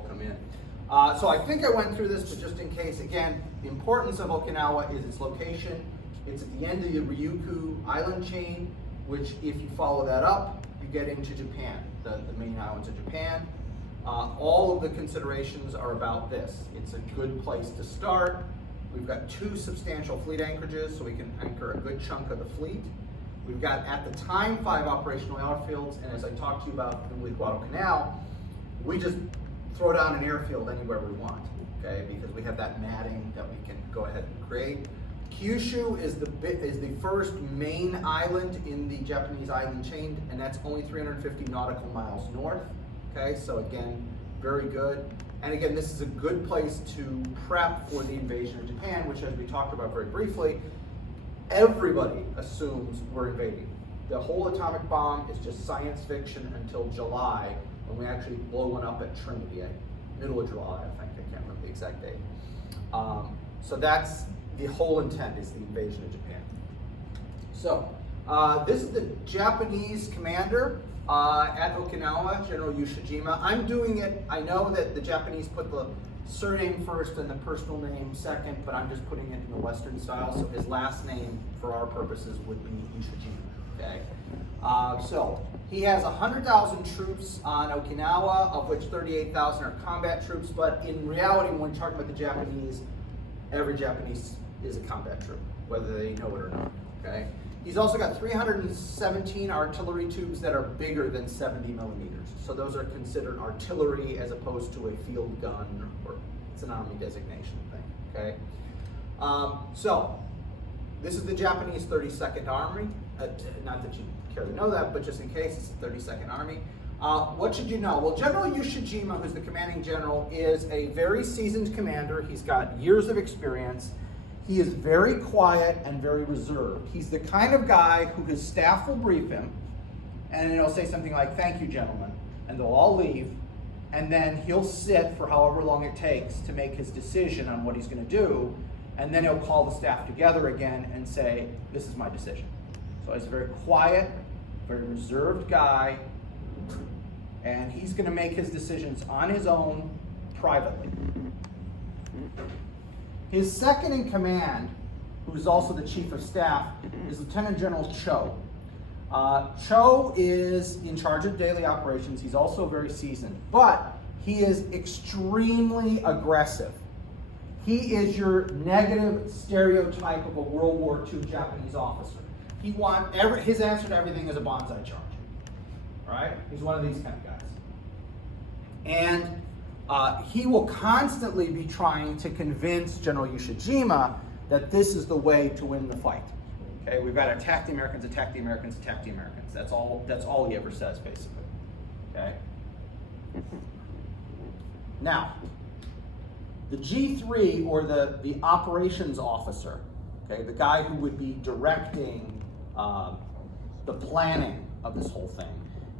will come in. So I think I went through this, but just in case, again, the importance of Okinawa is its location. It's at the end of the Ryukyu island chain, which if you follow that up, you get into Japan, the main islands of Japan. All of the considerations are about this. It's a good place to start. We've got 2 substantial fleet anchorages, so we can anchor a good chunk of the fleet. We've got, at the time, 5 operational airfields, and as I talked to you about in the Guadalcanal, we just throw down an airfield anywhere we want, okay? Because we have that matting that we can go ahead and create. Kyushu is the first main island in the Japanese island chain, and that's only 350 nautical miles north, okay? So again, very good. And again, this is a good place to prep for the invasion of Japan, which, as we talked about very briefly, everybody assumes we're invading. The whole atomic bomb is just science fiction until July, when we actually blow one up at Trinity, middle of July, I think. I can't remember the exact date. So that's the whole intent, is the invasion of Japan. So this is the Japanese commander at Okinawa, General Yoshijima. I'm doing it, I know that the Japanese put the surname first and the personal name second, but I'm just putting it in the Western style, so his last name, for our purposes, would be Yoshijima, okay? So he has 100,000 troops on Okinawa, of which 38,000 are combat troops, but in reality, when we're talking about the Japanese, every Japanese is a combat troop, whether they know it or not, okay? He's also got 317 artillery tubes that are bigger than 70 millimeters. So those are considered artillery as opposed to a field gun, or it's an army designation thing, okay? So this is the Japanese 32nd Army. Not that you care to know that, but just in case, it's the 32nd Army. What should you know? Well, General Yoshijima, who's the commanding general, is a very seasoned commander. He's got years of experience. He is very quiet and very reserved. He's the kind of guy who his staff will brief him, and he'll say something like, "Thank you, gentlemen," and they'll all leave, and then he'll sit for however long it takes to make his decision on what he's going to do, and then he'll call the staff together again and say, "This is my decision." So he's a very quiet, very reserved guy, and he's going to make his decisions on his own, privately. His second in command, who is also the chief of staff, is Lieutenant General Cho. Cho is in charge of daily operations. He's also very seasoned, but he is extremely aggressive. He is your negative stereotype of a World War II Japanese officer. His answer to everything is a bonsai charge, right? He's one of these kind of guys. And he will constantly be trying to convince General Yoshijima that this is the way to win the fight. Okay, we've got to attack the Americans, attack the Americans, attack the Americans. That's all he ever says, basically. Okay. Now, the G3, or the operations officer, okay, the guy who would be directing the planning of this whole thing,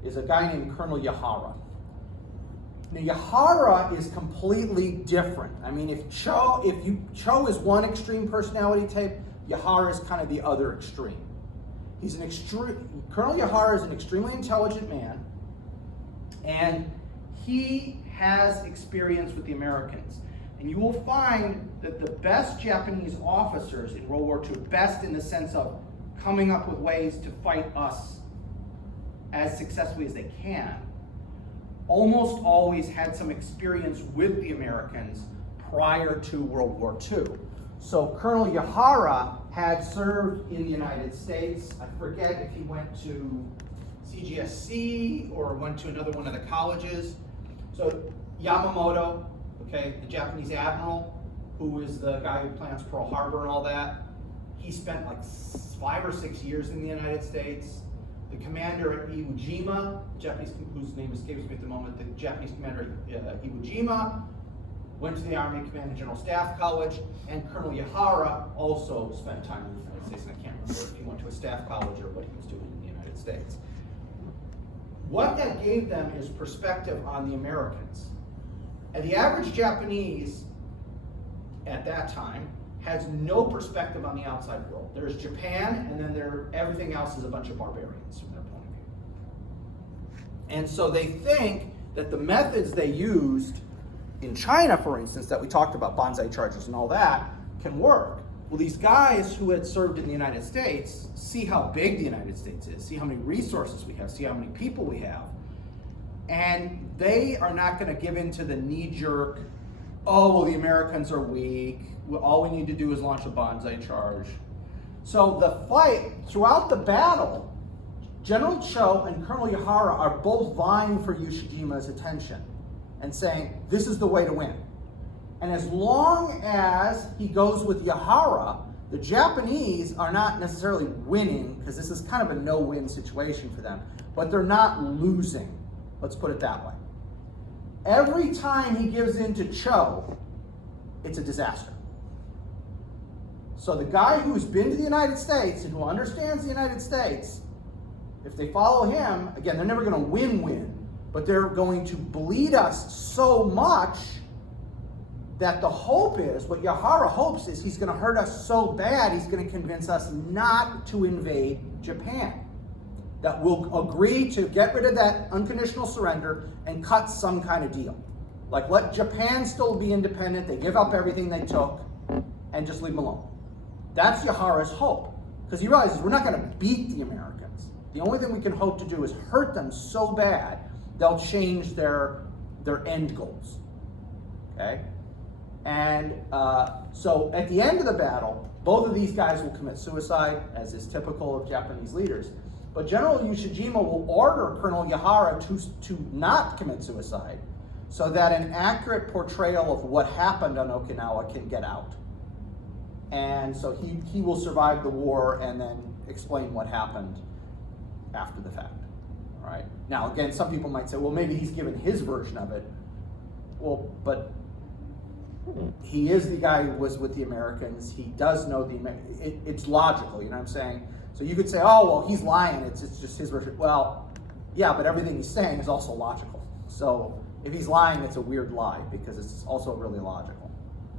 is a guy named Colonel Yahara. Now, Yahara is completely different. I mean, if Cho is one extreme personality type, Yahara is kind of the other extreme. Colonel Yahara is an extremely intelligent man, and he has experience with the Americans. And you will find that the best Japanese officers in World War II, best in the sense of coming up with ways to fight us as successfully as they can, almost always had some experience with the Americans prior to World War II. So Colonel Yahara had served in the United States. I forget if he went to CGSC or went to another one of the colleges. So Yamamoto, okay, the Japanese admiral, who is the guy who plans Pearl Harbor and all that, he spent like 5 or 6 years in the United States. The commander at Iwo Jima, whose name escapes me at the moment, the Japanese commander at Iwo Jima, went to the Army Command and General Staff College, and Colonel Yahara also spent time in the United States, and I can't remember if he went to a staff college or what he was doing in the United States. What that gave them is perspective on the Americans. And the average Japanese at that time has no perspective on the outside world. There's Japan, and then everything else is a bunch of barbarians from their point of view. And so they think that the methods they used in China, for instance, that we talked about, banzai charges and all that, can work. Well, these guys who had served in the United States see how big the United States is, see how many resources we have, see how many people we have, and they are not going to give in to the knee-jerk, oh, well, the Americans are weak, all we need to do is launch a banzai charge. So the fight, throughout the battle, General Cho and Colonel Yahara are both vying for Yoshijima's attention and saying, this is the way to win. And as long as he goes with Yahara, the Japanese are not necessarily winning, because this is kind of a no-win situation for them, but they're not losing. Let's put it that way. Every time he gives in to Cho, it's a disaster. So the guy who's been to the United States and who understands the United States, if they follow him, again, they're never going to win-win, but they're going to bleed us so much that the hope is, what Yahara hopes is he's going to hurt us so bad, he's going to convince us not to invade Japan. That we'll agree to get rid of that unconditional surrender and cut some kind of deal. Like, let Japan still be independent, they give up everything they took, and just leave them alone. That's Yahara's hope, because he realizes we're not going to beat the Americans. The only thing we can hope to do is hurt them so bad they'll change their end goals. Okay? And so at the end of the battle, both of these guys will commit suicide, as is typical of Japanese leaders. But General Yoshijima will order Colonel Yahara to not commit suicide, so that an accurate portrayal of what happened on Okinawa can get out. And so he will survive the war and then explain what happened after the fact. All right. Now, again, some people might say, well, maybe he's given his version of it. Well, but he is the guy who was with the Americans. He does know it's logical, you know what I'm saying? So you could say, oh, well, he's lying. It's just his version. Well, yeah, but everything he's saying is also logical. So if he's lying, it's a weird lie because it's also really logical.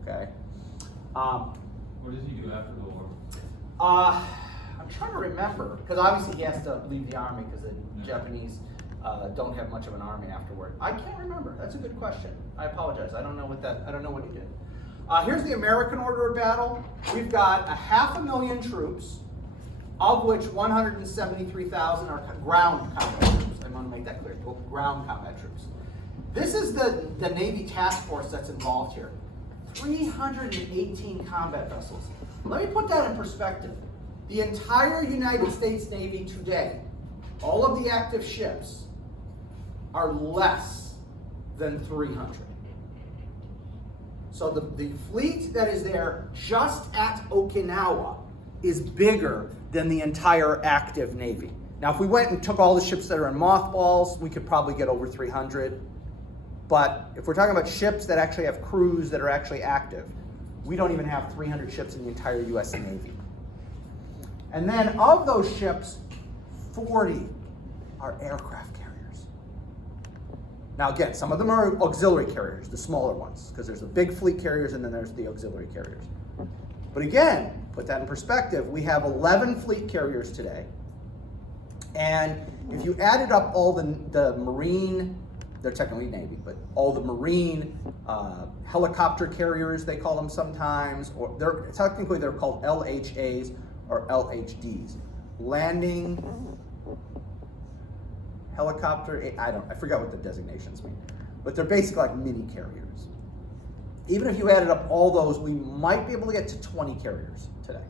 Okay. What does he do after the war? I'm trying to remember, because obviously he has to leave the army because the Japanese don't have much of an army afterward. I can't remember. That's a good question. I apologize. I don't know what he did. Here's the American order of battle. We've got 500,000 troops, of which 173,000 are ground combat troops. I want to make that clear. Ground combat troops. This is the Navy task force that's involved here. 318 combat vessels. Let me put that in perspective. The entire United States Navy today, all of the active ships, are less than 300. So the fleet that is there just at Okinawa is bigger than the entire active Navy. Now, if we went and took all the ships that are in mothballs, we could probably get over 300. But if we're talking about ships that actually have crews that are actually active, we don't even have 300 ships in the entire US Navy. And then of those ships, 40 are aircraft carriers. Now again, some of them are auxiliary carriers, the smaller ones, because there's the big fleet carriers and then there's the auxiliary carriers. But again, put that in perspective, we have 11 fleet carriers today. And if you added up all the Marine, they're technically Navy, but all the Marine helicopter carriers, they call them sometimes, or technically they're called LHAs or LHDs. Landing helicopter, I forgot what the designations mean, but they're basically like mini carriers. Even if you added up all those, we might be able to get to 20 carriers today.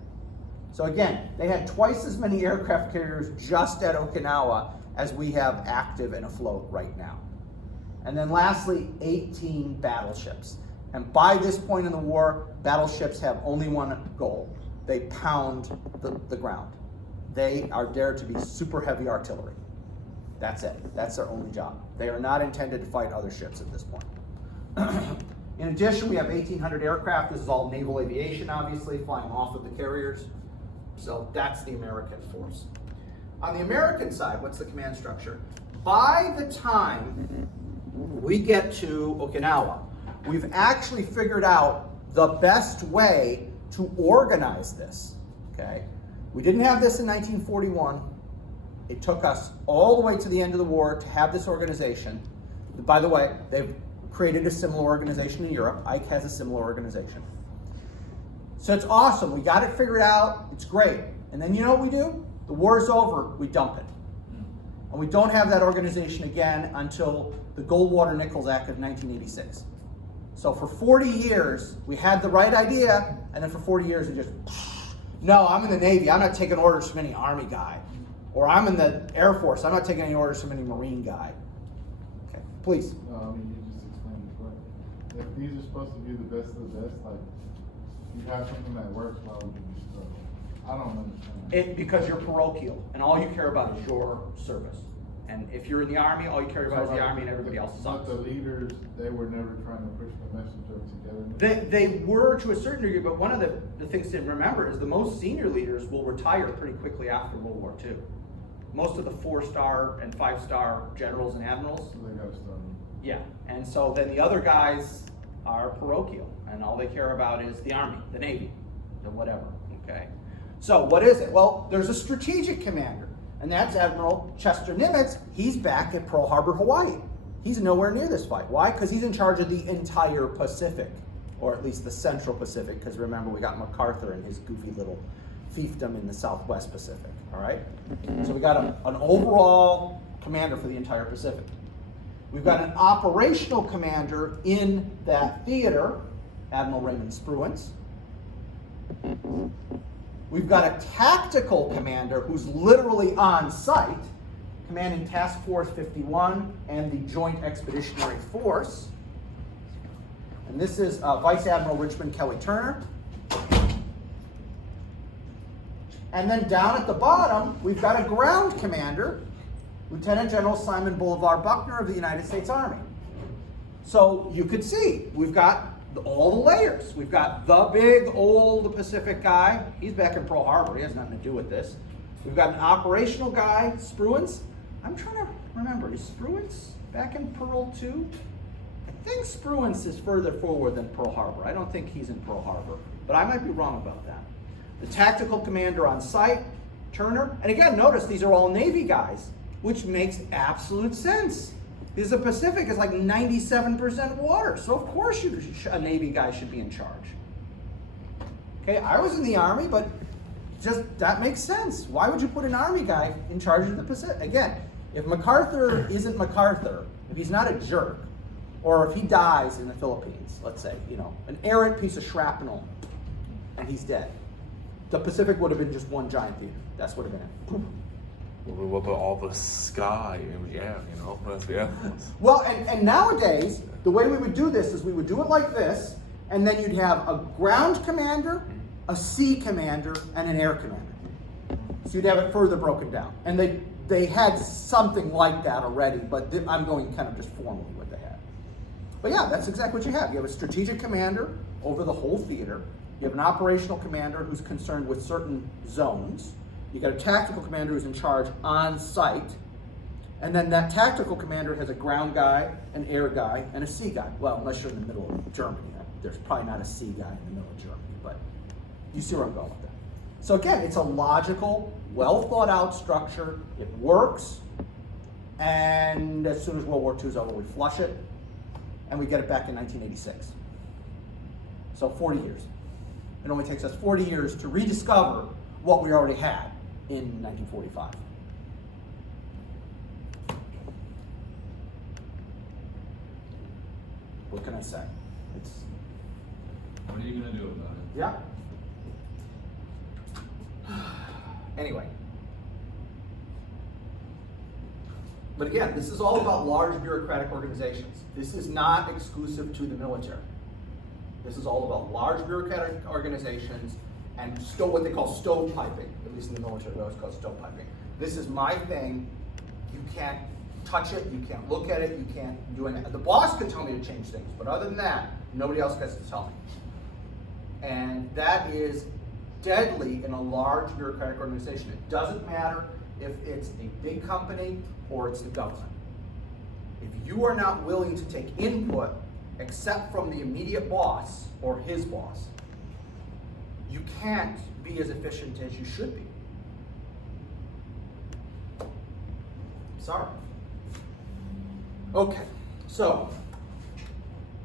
So again, they had twice as many aircraft carriers just at Okinawa as we have active and afloat right now. And then lastly, 18 battleships. And by this point in the war, battleships have only one goal. They pound the ground. They are there to be super heavy artillery. That's it. That's their only job. They are not intended to fight other ships at this point. In addition, we have 1,800 aircraft. This is all naval aviation, obviously, flying off of the carriers. So that's the American force. On the American side, what's the command structure? By the time we get to Okinawa, we've actually figured out the best way to organize this, okay? We didn't have this in 1941. It took us all the way to the end of the war to have this organization. By the way, created a similar organization in Europe. Ike has a similar organization. So it's awesome. We got it figured out. It's great. And then you know what we do? The war's over. We dump it. And we don't have that organization again until the Goldwater-Nichols Act of 1986. So for 40 years, we had the right idea, and then for 40 years, we just, no, I'm in the Navy. I'm not taking orders from any Army guy. Or I'm in the Air Force. I'm not taking any orders from any Marine guy. Okay, please. No, I mean, you just explained it correctly. If these are supposed to be the best of the best, like, you have something that works, why would you be struggling? I don't understand. Because you're parochial, and all you care about is your service. And if you're in the Army, all you care about is the Army and everybody else is But the on. leaders, they were never trying to push the message of togetherness. They were to a certain degree, but one of the things to remember is the most senior leaders will retire pretty quickly after World War II. Most of the 4-star and 5-star generals and admirals, So they gotta start. yeah. And so then the other guys are parochial, and all they care about is the Army, the Navy, the whatever, okay? So what is it? Well, there's a strategic commander, and that's Admiral Chester Nimitz. He's back at Pearl Harbor, Hawaii. He's nowhere near this fight. Why? Because he's in charge of the entire Pacific, or at least the Central Pacific, because remember, we got MacArthur and his goofy little fiefdom in the Southwest Pacific, all right? So we got an overall commander for the entire Pacific. We've got an operational commander in that theater, Admiral Raymond Spruance. We've got a tactical commander who's literally on site, commanding Task Force 51 and the Joint Expeditionary Force. And this is Vice Admiral Richmond Kelly Turner. And then down at the bottom, we've got a ground commander, Lieutenant General Simon Bolivar Buckner of the United States Army. So you could see, we've got all the layers. We've got the big old Pacific guy. He's back in Pearl Harbor. He has nothing to do with this. We've got an operational guy, Spruance. I'm trying to remember, is Spruance back in Pearl too? I think Spruance is further forward than Pearl Harbor. I don't think he's in Pearl Harbor, but I might be wrong about that. The tactical commander on site, Turner. And again, notice these are all Navy guys, which makes absolute sense. Because the Pacific is like 97% water, so of course a Navy guy should be in charge. Okay, I was in the Army, but just that makes sense. Why would you put an Army guy in charge of the Pacific? Again, if MacArthur isn't MacArthur, if he's not a jerk, or if he dies in the Philippines, let's say, you know, an errant piece of shrapnel, and he's dead, the Pacific would have been just one giant theater. That's what it would have been. What about all the sky? Yeah, you know, that's the essence. Well, and nowadays, the way we would do this is we would do it like this, and then you'd have a ground commander, a sea commander, and an air commander. So you'd have it further broken down. And they had something like that already, but I'm going kind of just formally what they had. But yeah, that's exactly what you have. You have a strategic commander over the whole theater. You have an operational commander who's concerned with certain zones. You got a tactical commander who's in charge on site. And then that tactical commander has a ground guy, an air guy, and a sea guy. Well, unless you're in the middle of Germany. There's probably not a sea guy in the middle of Germany, but you see where I'm going with that. So again, it's a logical, well thought out structure. It works. And as soon as World War II is over, we flush it. And we get it back in 1986. So 40 years. It only takes us 40 years to rediscover what we already had in 1945. What can I say? It's, What are you gonna do about it? yeah. Anyway. But again, this is all about large bureaucratic organizations. This is not exclusive to the military. This is all about large bureaucratic organizations and what they call stovepiping. At least in the military, we always call it stovepiping. This is my thing. You can't touch it. You can't look at it. You can't do anything. The boss can tell me to change things, but other than that, nobody else gets to tell me. And that is deadly in a large bureaucratic organization. It doesn't matter if it's a big company or it's the government. If you are not willing to take input except from the immediate boss or his boss, you can't be as efficient as you should be. Sorry. Okay, so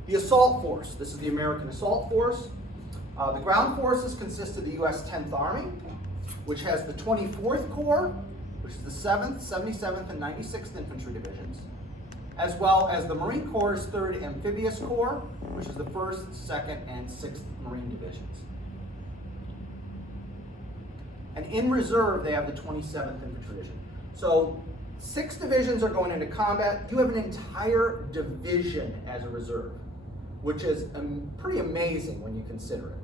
The assault force. This is the American assault force. The ground forces consist of the U.S. 10th Army, which has the 24th Corps, which is the 7th, 77th, and 96th Infantry Divisions, as well as the Marine Corps' 3rd Amphibious Corps, which is the 1st, 2nd, and 6th Marine Divisions. And in reserve, they have the 27th Infantry Division. So 6 divisions are going into combat. You have an entire division as a reserve, which is pretty amazing when you consider it.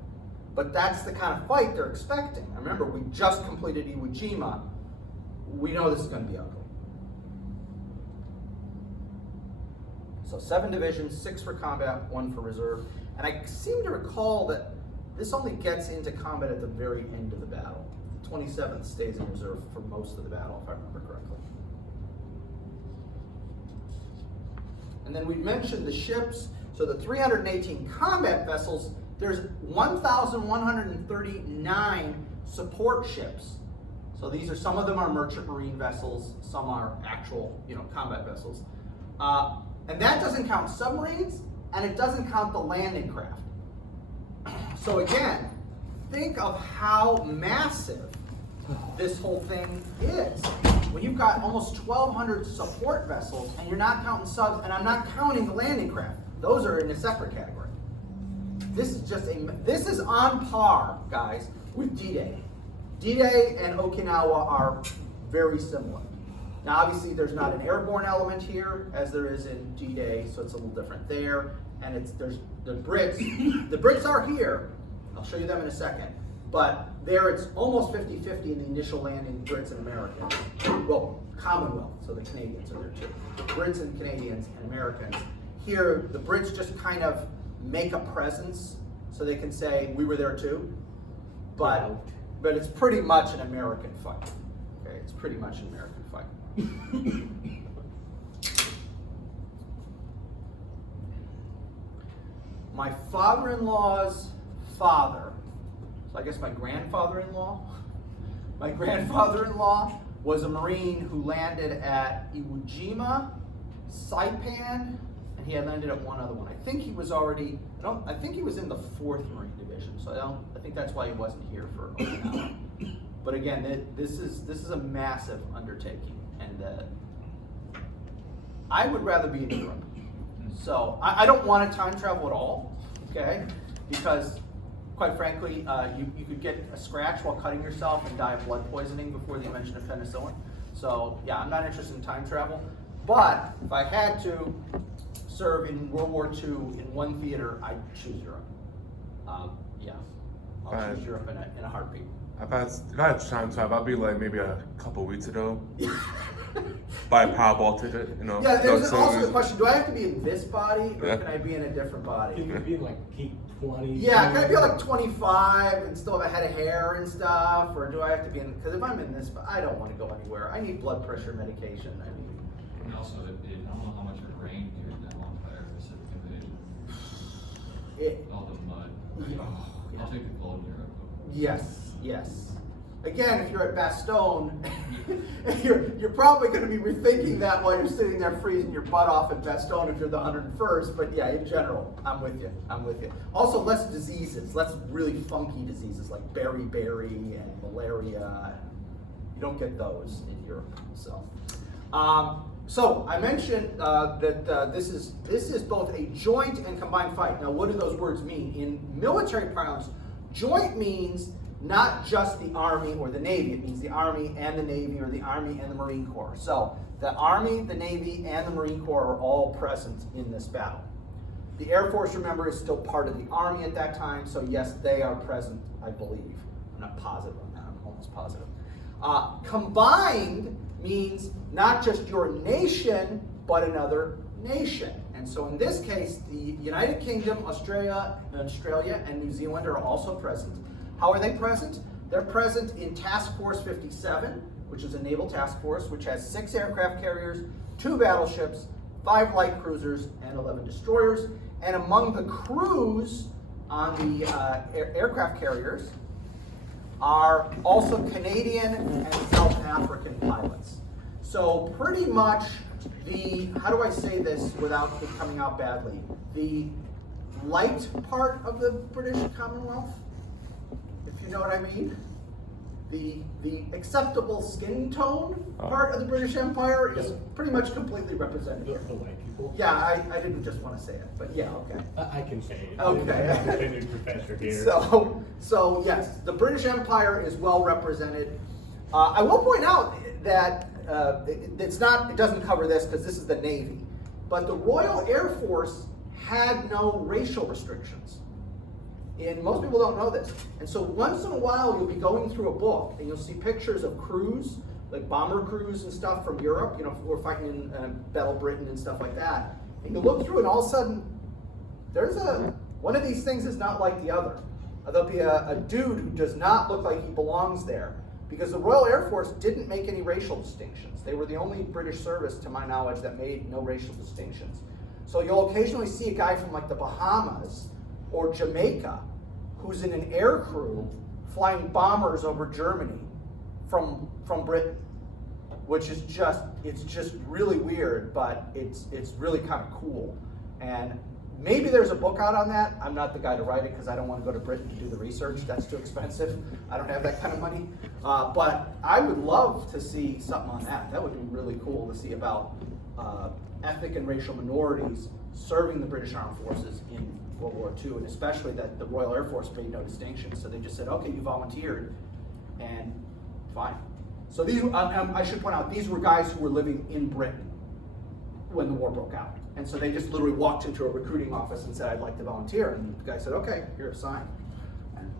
But that's the kind of fight they're expecting. Remember, we just completed Iwo Jima. We know this is going to be ugly. So 7 divisions, 6 for combat, 1 for reserve. And I seem to recall that this only gets into combat at the very end of the battle. The 27th stays in reserve for most of the battle, if I remember correctly. And then we mentioned the ships. So the 318 combat vessels, there's 1,139 support ships. So these are, some of them are merchant marine vessels, some are actual, combat vessels. And that doesn't count submarines, and it doesn't count the landing craft. So again, think of how massive this whole thing is. When you've got almost 1,200 support vessels, and you're not counting subs, and I'm not counting the landing craft. Those are in a separate category. This is on par, guys, with D-Day. D-Day and Okinawa are very similar. Now, obviously, there's not an airborne element here, as there is in D-Day, so it's a little different there. And there's the Brits. The Brits are here. I'll show you them in a second. But there, it's almost 50-50 in the initial landing, Brits and Americans. Well, Commonwealth, so the Canadians are there too. Brits and Canadians and Americans. Here, the Brits just kind of make a presence, so they can say, we were there too. But it's pretty much an American fight. Okay, it's pretty much an American fight. My father-in-law's father, so I guess my grandfather-in-law was a Marine who landed at Iwo Jima, Saipan, and he had landed at one other one. I think he was already, I think he was in the 4th Marine Division, so I think that's why he wasn't here for Okinawa. But again, this is a massive undertaking, and I would rather be in Europe. So I don't want to time travel at all, okay? Because quite frankly, you could get a scratch while cutting yourself and die of blood poisoning before the invention of penicillin. So yeah, I'm not interested in time travel. But if I had to serve in World War II in one theater, I'd choose Europe. I'll choose Europe in a heartbeat. If I had time travel, I'd be like maybe a couple weeks ago. Buy a Powerball ticket, Yeah, there's also the question, do I have to be in this body, or can I be in a different body? Can you be in like peak 20? Yeah, can I be like 25 and still have a head of hair and stuff, or do I have to be in, because if I'm in this, I don't want to go anywhere. I need blood pressure medication. And also, I don't know how much it rained during that long fire Pacific invasion. All the mud. Right? Yeah. I'll take the cold in Europe. Yes. Again, if you're at Bastogne, you're probably going to be rethinking that while you're sitting there freezing your butt off at Bastogne if you're the 101st. But yeah, in general, I'm with you. Also, less diseases, less really funky diseases like beriberi and malaria. You don't get those in Europe. So I mentioned that this is both a joint and combined fight. Now, what do those words mean? In military parlance, joint means not just the Army or the Navy. It means the Army and the Navy, or the Army and the Marine Corps. So the Army, the Navy, and the Marine Corps are all present in this battle. The Air Force, remember, is still part of the Army at that time, so yes, they are present, I believe. I'm not positive on that, I'm almost positive. Combined means not just your nation, but another nation. And so in this case, the United Kingdom, Australia, and New Zealand are also present. How are they present? They're present in Task Force 57, which is a naval task force, which has 6 aircraft carriers, 2 battleships, 5 light cruisers, and 11 destroyers. And among the crews on the aircraft carriers are also Canadian and South African pilots. So pretty much how do I say this without it coming out badly? The light part of the British Commonwealth, if you know what I mean. The acceptable skin tone part of the British Empire is pretty much completely represented here. The white people. Yeah, I didn't just want to say it, but yeah, okay. I can say it. Okay. I'm a tenured professor here. So yes, the British Empire is well represented. I will point out that it doesn't cover this because this is the Navy, but the Royal Air Force had no racial restrictions. And most people don't know this. And so once in a while, you'll be going through a book and you'll see pictures of crews, like bomber crews and stuff from Europe, you know, who were fighting in Battle Britain and stuff like that. And you look through and all of a sudden, one of these things is not like the other. There'll be a dude who does not look like he belongs there because the Royal Air Force didn't make any racial distinctions. They were the only British service, to my knowledge, that made no racial distinctions. So you'll occasionally see a guy from like the Bahamas or Jamaica who's in an air crew flying bombers over Germany from Britain, which is it's just really weird, but it's really kind of cool. And maybe there's a book out on that. I'm not the guy to write it because I don't want to go to Britain to do the research. That's too expensive. I don't have that kind of money. But I would love to see something on that. That would be really cool to see about ethnic and racial minorities serving the British Armed Forces in World War II, and especially that the Royal Air Force made no distinction. So they just said, okay, you volunteered, and fine. So these, I should point out, these were guys who were living in Britain when the war broke out. And so they just literally walked into a recruiting office and said, I'd like to volunteer. And the guy said, okay, here's a sign. And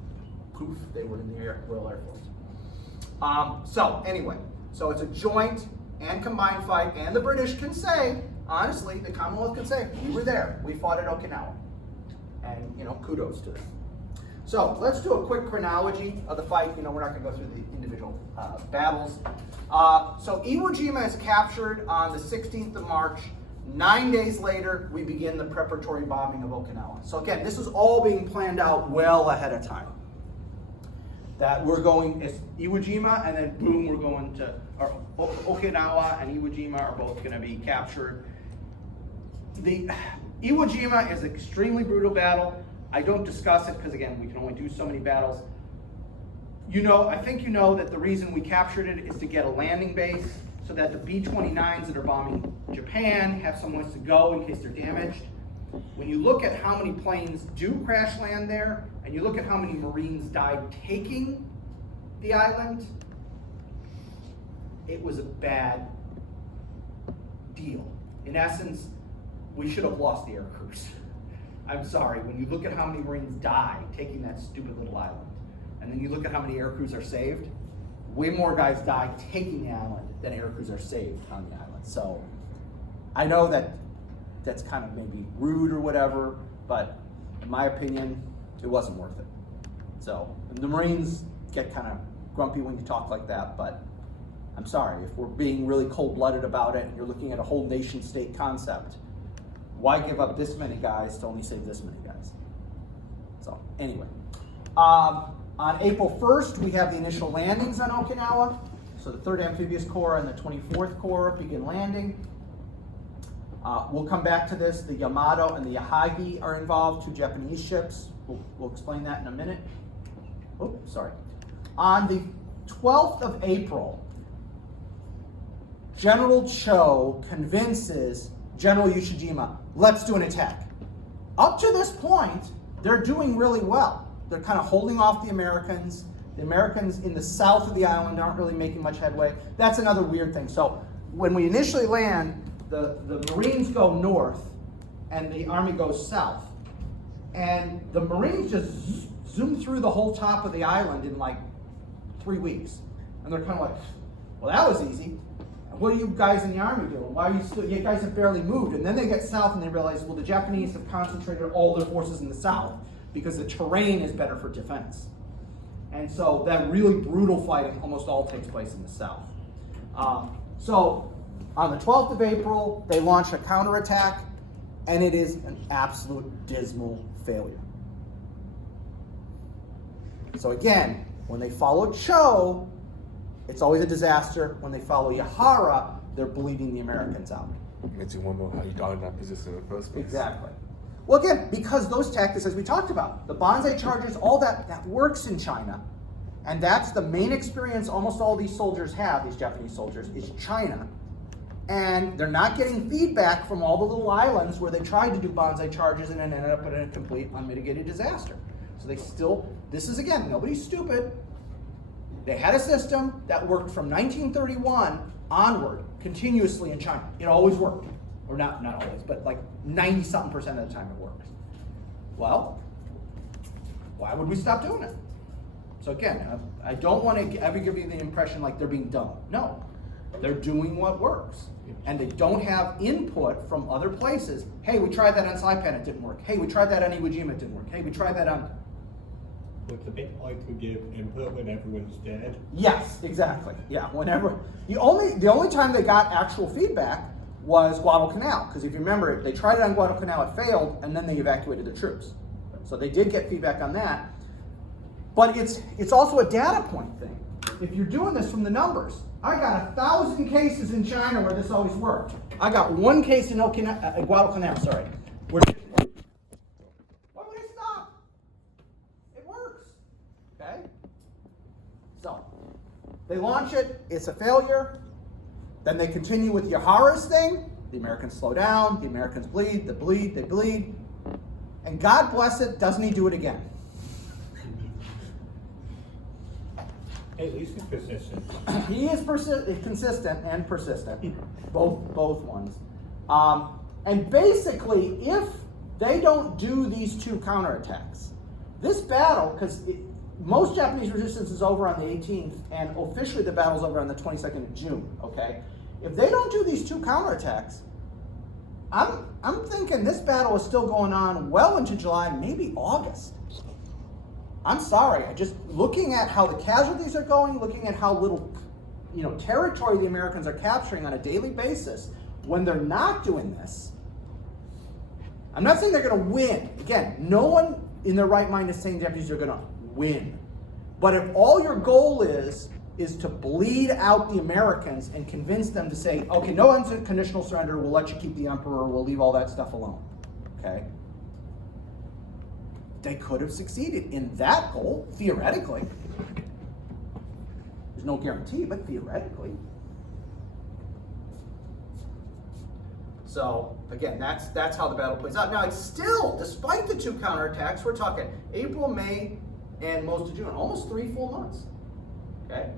poof, they were in the Royal Air Force. So anyway, so it's a joint and combined fight, and the British can say, honestly, the Commonwealth can say, we were there, we fought at Okinawa. And, you know, kudos to them. So let's do a quick chronology of the fight. You know, we're not going to go through the individual battles. So Iwo Jima is captured on the 16th of March. 9 days later, we begin the preparatory bombing of Okinawa. So again, this is all being planned out well ahead of time. That we're going, it's Iwo Jima, and then boom, we're going to, or Okinawa and Iwo Jima are both going to be captured. The Iwo Jima is an extremely brutal battle. I don't discuss it because, again, we can only do so many battles. You know, I think you know that the reason we captured it is to get a landing base so that the B-29s that are bombing Japan have somewhere to go in case they're damaged. When you look at how many planes do crash land there, and you look at how many Marines died taking the island, it was a bad deal. In essence, we should have lost the air crews. I'm sorry, when you look at how many Marines die taking that stupid little island, and then you look at how many air crews are saved, way more guys die taking the island than air crews are saved on the island. So I know that that's kind of maybe rude or whatever, but in my opinion, it wasn't worth it. So the Marines get kind of grumpy when you talk like that, but I'm sorry, if we're being really cold-blooded about it and you're looking at a whole nation-state concept, why give up this many guys to only save this many guys? So anyway, on April 1st, we have the initial landings on Okinawa. So the 3rd Amphibious Corps and the 24th Corps begin landing. We'll come back to this. The Yamato and the Yahagi are involved, 2 Japanese ships. We'll explain that in a minute. Oh, sorry. On the 12th of April, General Cho convinces General Yoshijima, let's do an attack. Up to this point, they're doing really well. They're kind of holding off the Americans. The Americans in the south of the island aren't really making much headway. That's another weird thing. So when we initially land, the Marines go north and the Army goes south. And the Marines just zoom through the whole top of the island in like 3 weeks. And they're kind of like, well, that was easy. What are you guys in the Army doing? Why are you still, you guys have barely moved. And then they get south and they realize, well, the Japanese have concentrated all their forces in the south because the terrain is better for defense. And so that really brutal fighting almost all takes place in the south. So on the 12th of April, they launch a counterattack, and it is an absolute dismal failure. So again, when they follow Cho, it's always a disaster. When they follow Yahara, they're bleeding the Americans out. Makes you wonder how you got in that position in the first place. Exactly. Well, again, because those tactics, as we talked about, the banzai charges, all that works in China. And that's the main experience almost all these soldiers have, these Japanese soldiers, is China. And they're not getting feedback from all the little islands where they tried to do banzai charges and then ended up in a complete unmitigated disaster. So they still, this is again, nobody's stupid. They had a system that worked from 1931 onward, continuously in China. It always worked. Or not always, but like 90-something% of the time it works. Well, why would we stop doing it? So again, I don't want to ever give you the impression like they're being dumb. No, they're doing what works. And they don't have input from other places. Hey, we tried that on Saipan, it didn't work. Hey, we tried that on Iwo Jima, it didn't work. Hey, we tried that on... It's a bit like to give input when everyone's dead. Yes, exactly. Yeah, whenever... The only time they got actual feedback was Guadalcanal. Because if you remember, they tried it on Guadalcanal, it failed, and then they evacuated the troops. So they did get feedback on that. But it's also a data point thing. If you're doing this from the numbers, I got 1,000 cases in China where this always worked. I got 1 case in Guadalcanal, sorry. Why would I stop? It works. Okay? So, they launch it, it's a failure. Then they continue with Yahara's thing. The Americans slow down, the Americans bleed, they bleed. And God bless it, doesn't he do it again? At least he's persistent. He is consistent and persistent, both ones. And basically, if they don't do these 2 counterattacks, this battle, because most Japanese resistance is over on the 18th, and officially the battle's over on the 22nd of June, okay? If they don't do these 2 counterattacks, I'm thinking this battle is still going on well into July, maybe August. I'm sorry, just looking at how the casualties are going, looking at how little, territory the Americans are capturing on a daily basis, when they're not doing this, I'm not saying they're going to win. Again, no one in their right mind is saying the Japanese are going to win. But if all your goal is to bleed out the Americans and convince them to say, okay, no unconditional surrender, we'll let you keep the emperor, we'll leave all that stuff alone, okay? They could have succeeded in that goal, theoretically. There's no guarantee, but theoretically. So, again, that's how the battle plays out. Now, it's still, despite the 2 counterattacks, we're talking April, May, and most of June, almost 3 full months, okay?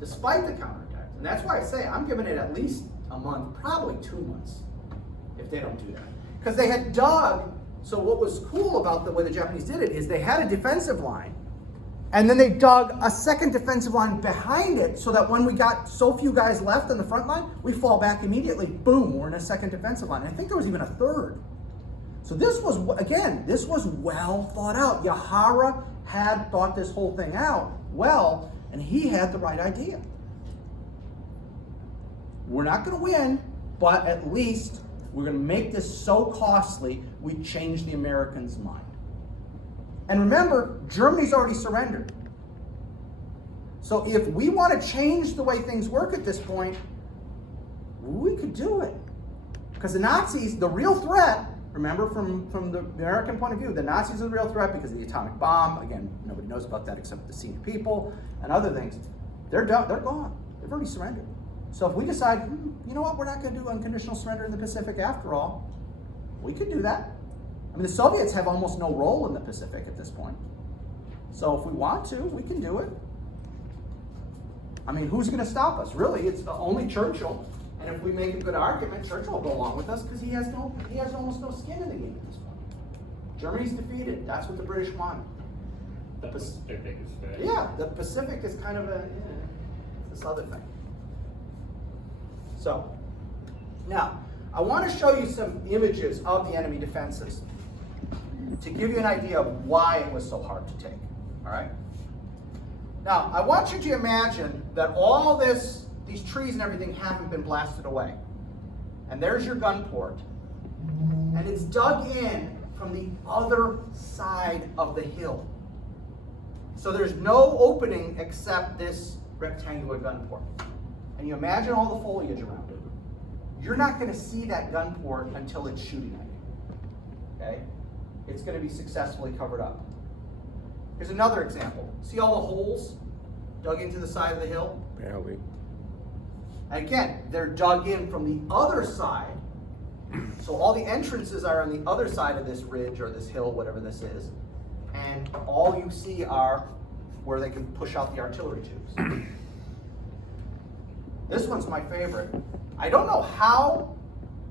Despite the counterattacks. And that's why I say I'm giving it at least a month, probably 2 months, if they don't do that. Because they had dug. So what was cool about the way the Japanese did it is they had a defensive line, and then they dug a second defensive line behind it so that when we got so few guys left on the front line, we fall back immediately. Boom, we're in a second defensive line. And I think there was even a third. So this was well thought out. Yahara had thought this whole thing out well, and he had the right idea. We're not going to win, but at least we're going to make this so costly, we change the Americans' mind. And remember, Germany's already surrendered. So if we want to change the way things work at this point, we could do it. Because the Nazis, the real threat, remember from the American point of view, the Nazis are the real threat because of the atomic bomb. Again, nobody knows about that except the senior people and other things. They're done. They're gone. They've already surrendered. So if we decide, you know what, we're not going to do unconditional surrender in the Pacific after all, we could do that. I mean, the Soviets have almost no role in the Pacific at this point. So if we want to, we can do it. I mean, who's going to stop us? Really, it's only Churchill. And if we make a good argument, Churchill will go along with us because he has almost no skin in the game at this point. Germany's defeated. That's what the British want. That's their biggest threat. Yeah, the Pacific is kind of this other thing. So, now, I want to show you some images of the enemy defenses to give you an idea of why it was so hard to take, all right? Now, I want you to imagine that all these trees and everything haven't been blasted away. And there's your gun port. And it's dug in from the other side of the hill. So there's no opening except this rectangular gun port. And you imagine all the foliage around it. You're not going to see that gun port until it's shooting at you. okay, it's going to be successfully covered up. Here's another example. See all the holes dug into the side of the hill? Barely. Again, they're dug in from the other side. So all the entrances are on the other side of this ridge or this hill, whatever this is. And all you see are where they can push out the artillery tubes. This one's my favorite. I don't know how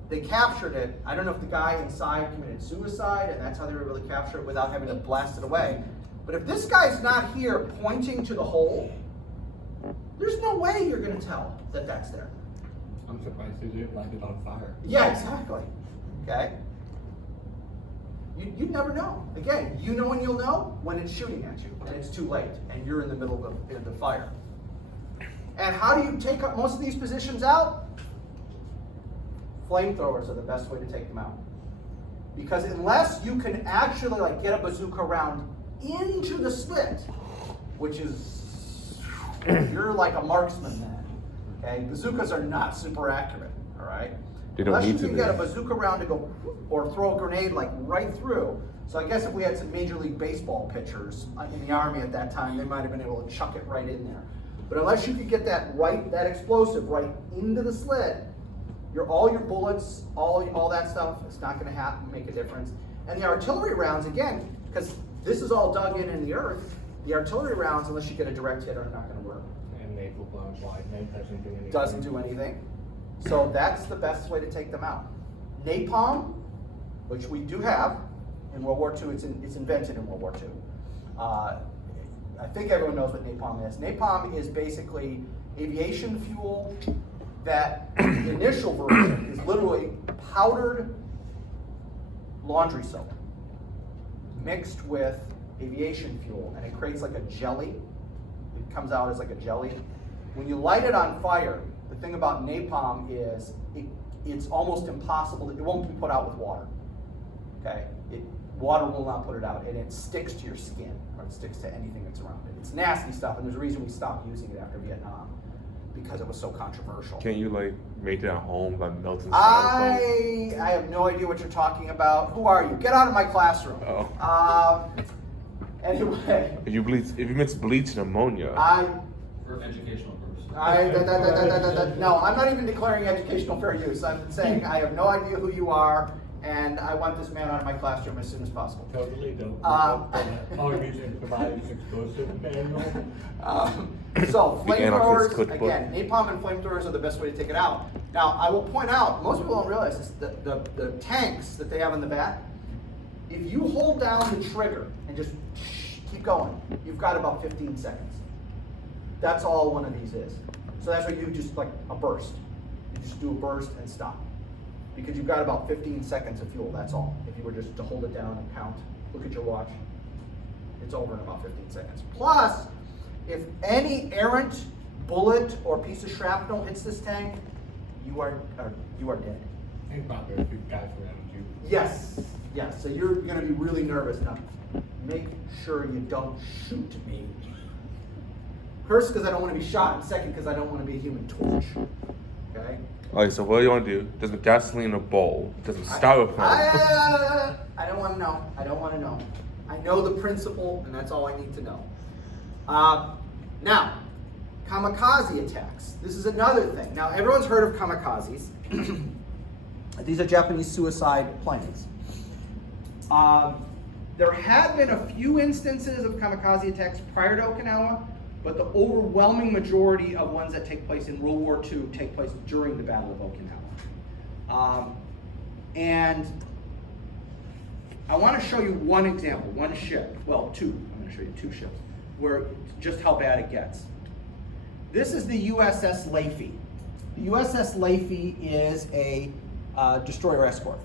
they captured it. I don't know if the guy inside committed suicide and that's how they were able to capture it without having to blast it away. But if this guy's not here pointing to the hole, there's no way you're going to tell that that's there. I'm surprised they didn't light it on fire. Yeah, exactly. Okay? You never know. Again, you know when you'll know? When it's shooting at you and it's too late and you're in the middle of the fire. And how do you take up most of these positions out? Flamethrowers are the best way to take them out. Because unless you can actually like get a bazooka round into the slit, which is, you're like a marksman then. Okay, bazookas are not super accurate, all right? They don't Unless need you to can be. get a bazooka round to go, or throw a grenade like right through. So I guess if we had some Major League Baseball pitchers in the Army at that time, they might have been able to chuck it right in there. But unless you could get that explosive right into the slit, all your bullets, all that stuff, it's not going to make a difference. And the artillery rounds, again, because this is all dug in the earth, the artillery rounds, unless you get a direct hit, are not going to work. And naval blown wide, that doesn't do anything. Doesn't do anything. So that's the best way to take them out. Napalm, which we do have in World War II, it's invented in World War II. I think everyone knows what napalm is. Napalm is basically aviation fuel that the initial version is literally powdered laundry soap mixed with aviation fuel, and it creates like a jelly. It comes out as like a jelly. When you light it on fire, the thing about napalm is it's almost impossible. It won't be put out with water. Okay, water will not put it out, and it sticks to your skin, or it sticks to anything that's around it. It's nasty stuff, and there's a reason we stopped using it after Vietnam, because it was so controversial. Can you like make it at home, like melt inside? I have no idea what you're talking about. Who are you? Get out of my classroom. Oh. Anyway. If you mix bleach and ammonia. For educational purposes. No, I'm not even declaring educational fair use. I'm saying I have no idea who you are, and I want this man out of my classroom as soon as possible. Totally don't. Only reason provides explosive manual. So The anarchist flamethrowers, cookbook. again, napalm and flamethrowers are the best way to take it out. Now, I will point out, most people don't realize this, the tanks that they have in the back, if you hold down the trigger and just keep going, you've got about 15 seconds. That's all one of these is. So that's what you just like a burst. You just do a burst and stop. Because you've got about 15 seconds of fuel, that's all. If you were just to hold it down and count, look at your watch, it's over in about 15 seconds. Plus, if any errant bullet or piece of shrapnel hits this tank, you are dead. Think about there are big guys around you. Yes, yes. So you're going to be really nervous now. Make sure you don't shoot me. First, because I don't want to be shot, and second, because I don't want to be a human torch. Okay? Alright, so what do you want to do? There's a gasoline in a bowl. There's a styrofoam. I don't want to know. I don't want to know. I know the principle, and that's all I need to know. Now, kamikaze attacks. This is another thing. Now, everyone's heard of kamikazes. These are Japanese suicide planes. There had been a few instances of kamikaze attacks prior to Okinawa, but the overwhelming majority of ones that take place in World War II take place during the Battle of Okinawa. And I want to show you one example, one ship, well, two. I'm going to show you two ships, where just how bad it gets. This is the USS Leahy. The USS Leahy is a destroyer escort.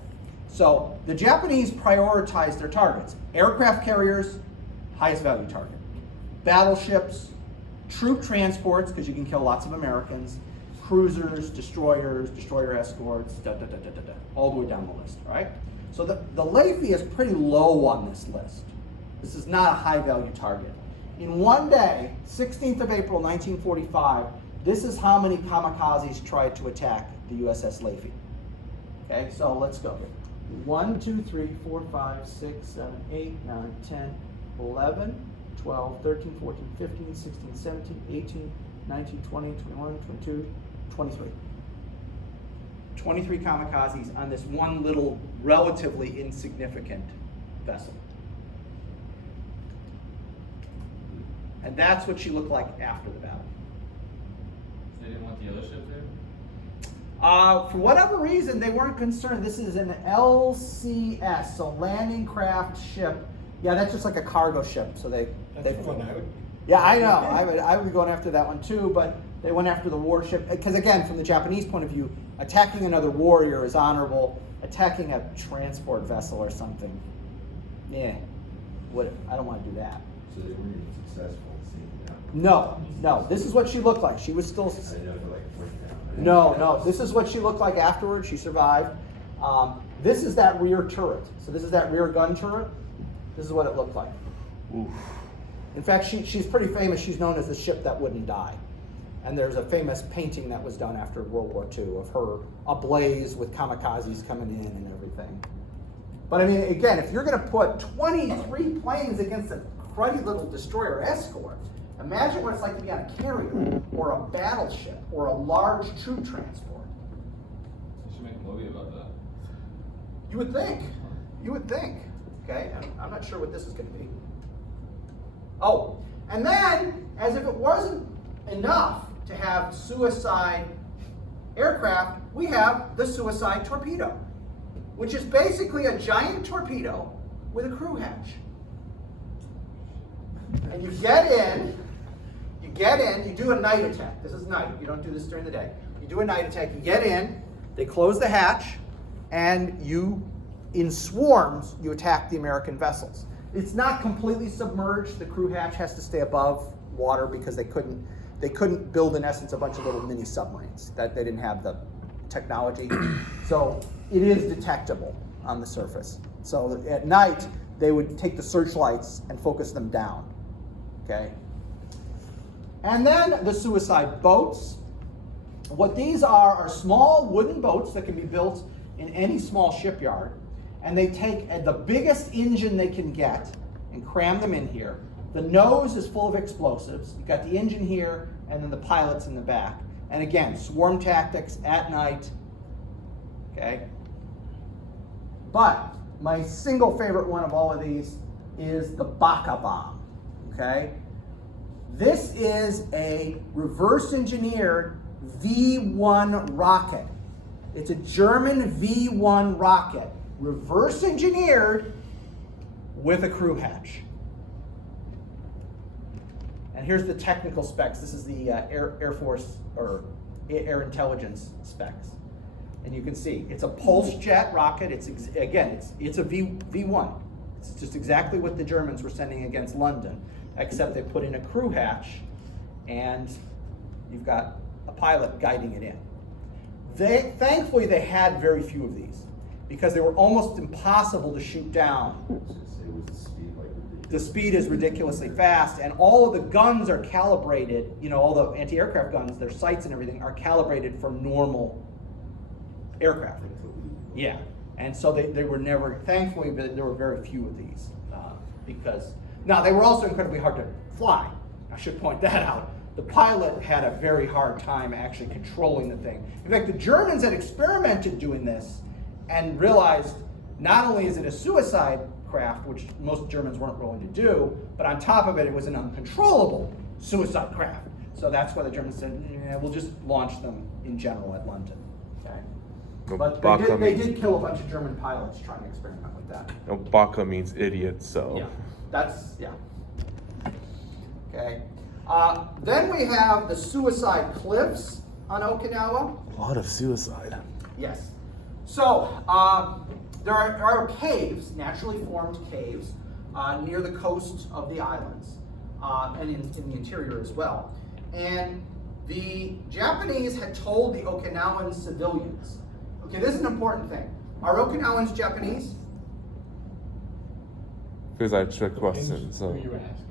So the Japanese prioritize their targets. Aircraft carriers, highest value target. Battleships, troop transports, because you can kill lots of Americans, cruisers, destroyers, destroyer escorts, all the way down the list, all right? So the Leahy is pretty low on this list. This is not a high value target. In one day, 16th of April, 1945, this is how many kamikazes tried to attack the USS Leahy. Okay, so let's go. 1, 2, 3, 4, 5, 6, 7, 8, 9, 10, 11, 12, 13, 14, 15, 16, 17, 18, 19, 20, 21, 22, 23. 23 kamikazes on this one little relatively insignificant vessel. And that's what she looked like after the battle. They didn't want the other ship there? For whatever reason, they weren't concerned. This is an LCS, so landing craft ship. Yeah, that's just like a cargo ship. So they one I would. Yeah, I know. I would be going after that one too, but they went after the warship because, again, from the Japanese point of view, attacking another warrior is honorable. Attacking a transport vessel or something, yeah, I don't want to do that. So they weren't even successful in seeing that? No. This is what she looked like. She was still. I know for like a point down. No. This is what she looked like afterwards. She survived. This is that rear turret. So this is that rear gun turret. This is what it looked like. Oof. In fact, she's pretty famous. She's known as the ship that wouldn't die. And there's a famous painting that was done after World War II of her ablaze with kamikazes coming in and everything. But I mean, again, if you're going to put 23 planes against a cruddy little destroyer escort, imagine what it's like to be on a carrier or a battleship or a large troop transport. They should make a movie about that. You would think. Okay, I'm not sure what this is going to be. Oh, and then, as if it wasn't enough to have suicide aircraft, we have the suicide torpedo, which is basically a giant torpedo with a crew hatch. And you get in, you do a night attack. This is night, you don't do this during the day. You do a night attack, you get in, they close the hatch, and you, in swarms, you attack the American vessels. It's not completely submerged. The crew hatch has to stay above water because they couldn't build, in essence, a bunch of little mini submarines. That they didn't have the technology. So it is detectable on the surface. So at night, they would take the searchlights and focus them down. Okay? And then the suicide boats. What these are small wooden boats that can be built in any small shipyard. And they take the biggest engine they can get and cram them in here. The nose is full of explosives. You've got the engine here and then the pilot's in the back. And again, swarm tactics at night. Okay? But my single favorite one of all of these is the Baka bomb. Okay? This is a reverse engineered V1 rocket. It's a German V1 rocket. Reverse engineered with a crew hatch. And here's the technical specs. This is the Air Force or Air Intelligence specs. And you can see it's a pulse jet rocket. It's a V1. It's just exactly what the Germans were sending against London, except they put in a crew hatch and you've got a pilot guiding it in. Thankfully, they had very few of these, because they were almost impossible to shoot down. The speed is ridiculously fast, and all of the guns are calibrated, all the anti-aircraft guns, their sights and everything are calibrated for normal aircraft. Yeah, and so they were never, thankfully, there were very few of these, because, now they were also incredibly hard to fly. I should point that out. The pilot had a very hard time actually controlling the thing. In fact, the Germans had experimented doing this and realized not only is it a suicide craft, which most Germans weren't willing to do, but on top of it, it was an uncontrollable suicide craft. So that's why the Germans said, we'll just launch them in general at London. Okay? But they did kill a bunch of German pilots trying to experiment with that. Baka means idiot, so. Yeah, Okay. Then we have the suicide cliffs on Okinawa. A lot of suicide. Yes. So there are caves, naturally formed caves, near the coast of the islands and in the interior as well. And the Japanese had told the Okinawan civilians, okay, this is an important thing. Are Okinawans Japanese? Because I trick question, so. Who you ask?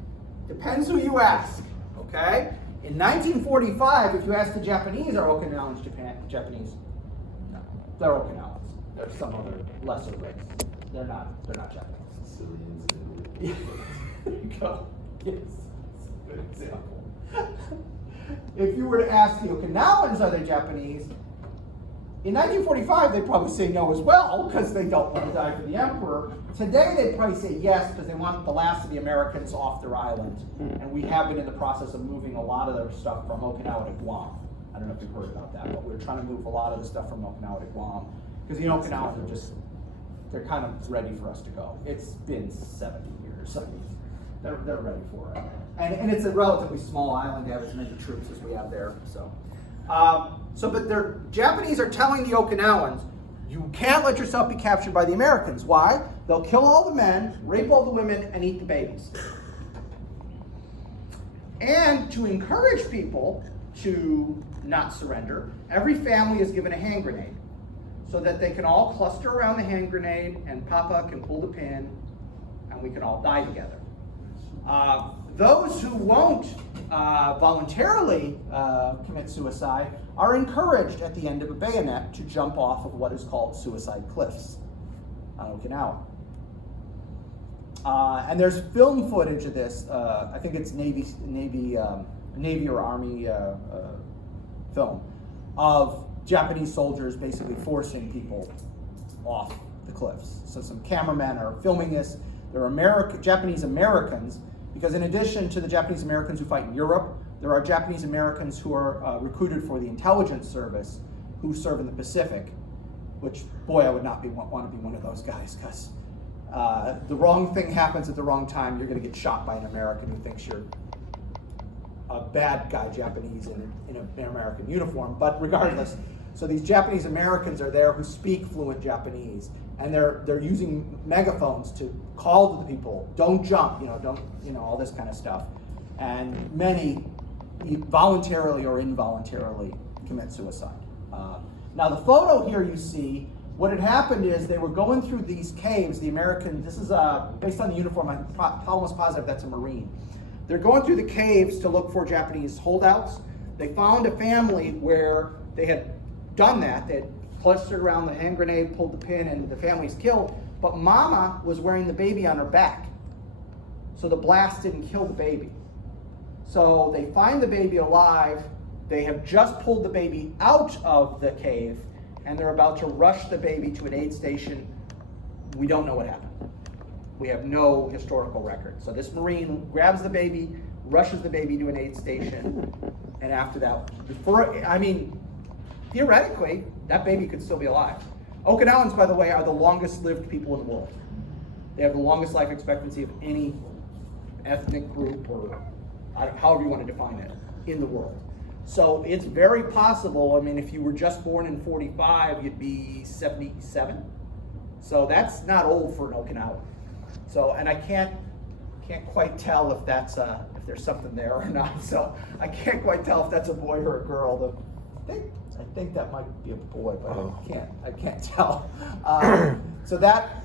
Depends who you ask, okay? In 1945, if you ask the Japanese, are Okinawans Japanese? No, they're Okinawans. There's some other lesser race. They're not Japanese. Sicilians and Yeah. There you go. Yes. Good example. If you were to ask the Okinawans, are they Japanese? In 1945, they'd probably say no as well, because they don't want to die for the emperor. Today, they'd probably say yes, because they want the last of the Americans off their island. And we have been in the process of moving a lot of their stuff from Okinawa to Guam. I don't know if you've heard about that, but we're trying to move a lot of the stuff from Okinawa to Guam, because the Okinawans are just, they're kind of ready for us to go. It's been 70 years. I mean, they're ready for it. And it's a relatively small island. They have as many troops as we have there. But the Japanese are telling the Okinawans, you can't let yourself be captured by the Americans. Why? They'll kill all the men, rape all the women, and eat the babies. And to encourage people to not surrender, every family is given a hand grenade so that they can all cluster around the hand grenade and Papa can pull the pin and we can all die together. Those who won't voluntarily commit suicide are encouraged at the end of a bayonet to jump off of what is called suicide cliffs on Okinawa. And there's film footage of this. I think it's Navy or Army film of Japanese soldiers basically forcing people off the cliffs. So some cameramen are filming this. There are Japanese Americans, because in addition to the Japanese Americans who fight in Europe, there are Japanese Americans who are recruited for the intelligence service who serve in the Pacific, which, boy, I would not want to be one of those guys, because the wrong thing happens at the wrong time, you're going to get shot by an American who thinks you're a bad guy Japanese in an American uniform. But regardless, so these Japanese Americans are there who speak fluent Japanese, and they're using megaphones to call to the people, don't jump, don't, all this kind of stuff. And many voluntarily or involuntarily commit suicide. Now the photo here you see, what had happened is they were going through these caves, the American, this is based on the uniform, I'm almost positive that's a Marine. They're going through the caves to look for Japanese holdouts. They found a family where they had done that. They had clustered around the hand grenade, pulled the pin, and the family's killed. But Mama was wearing the baby on her back, so the blast didn't kill the baby. So they find the baby alive. They have just pulled the baby out of the cave, and they're about to rush the baby to an aid station. We don't know what happened. We have no historical record. So this Marine grabs the baby, rushes the baby to an aid station, and after that, theoretically, that baby could still be alive. Okinawans, by the way, are the longest lived people in the world. They have the longest life expectancy of any ethnic group, or however you want to define it, in the world. So it's very possible, if you were just born in 45, you'd be 77. So that's not old for an Okinawan. So, and I can't quite tell if that's if there's something there or not. So I can't quite tell if that's a boy or a girl. I think that might be a boy, but I can't tell. So that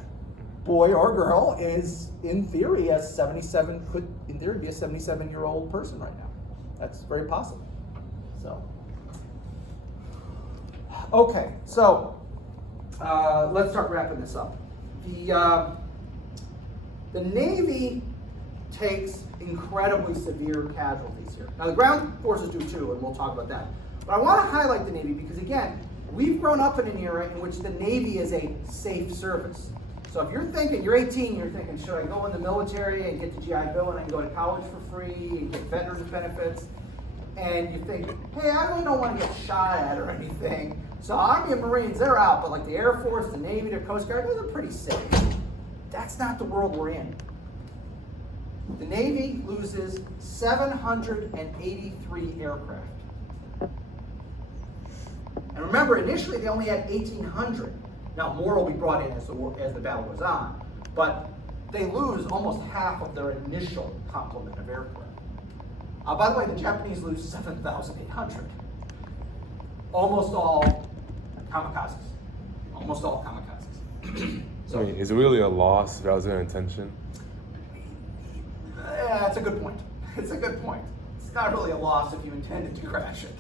boy or girl is, in theory, could in theory be a 77-year-old person right now. That's very possible. So, okay, so let's start wrapping this up. The Navy takes incredibly severe casualties here. Now the ground forces do too, and we'll talk about that. But I want to highlight the Navy because, again, we've grown up in an era in which the Navy is a safe service. So if you're 18, you're thinking, should I go in the military and get the GI Bill and I can go to college for free and get veterans benefits? And you think, hey, I really don't want to get shot at or anything. So Army and Marines, they're out, but like the Air Force, the Navy, the Coast Guard, those are pretty safe. That's not the world we're in. The Navy loses 783 aircraft. And remember, initially they only had 1,800. Now more will be brought in as the battle goes on, but they lose almost half of their initial complement of aircraft. By the way, the Japanese lose 7,800. Almost all kamikazes. Almost all kamikazes. So, is it really a loss if that was their intention? That's a good point. It's a good point. It's not really a loss if you intended to crash it.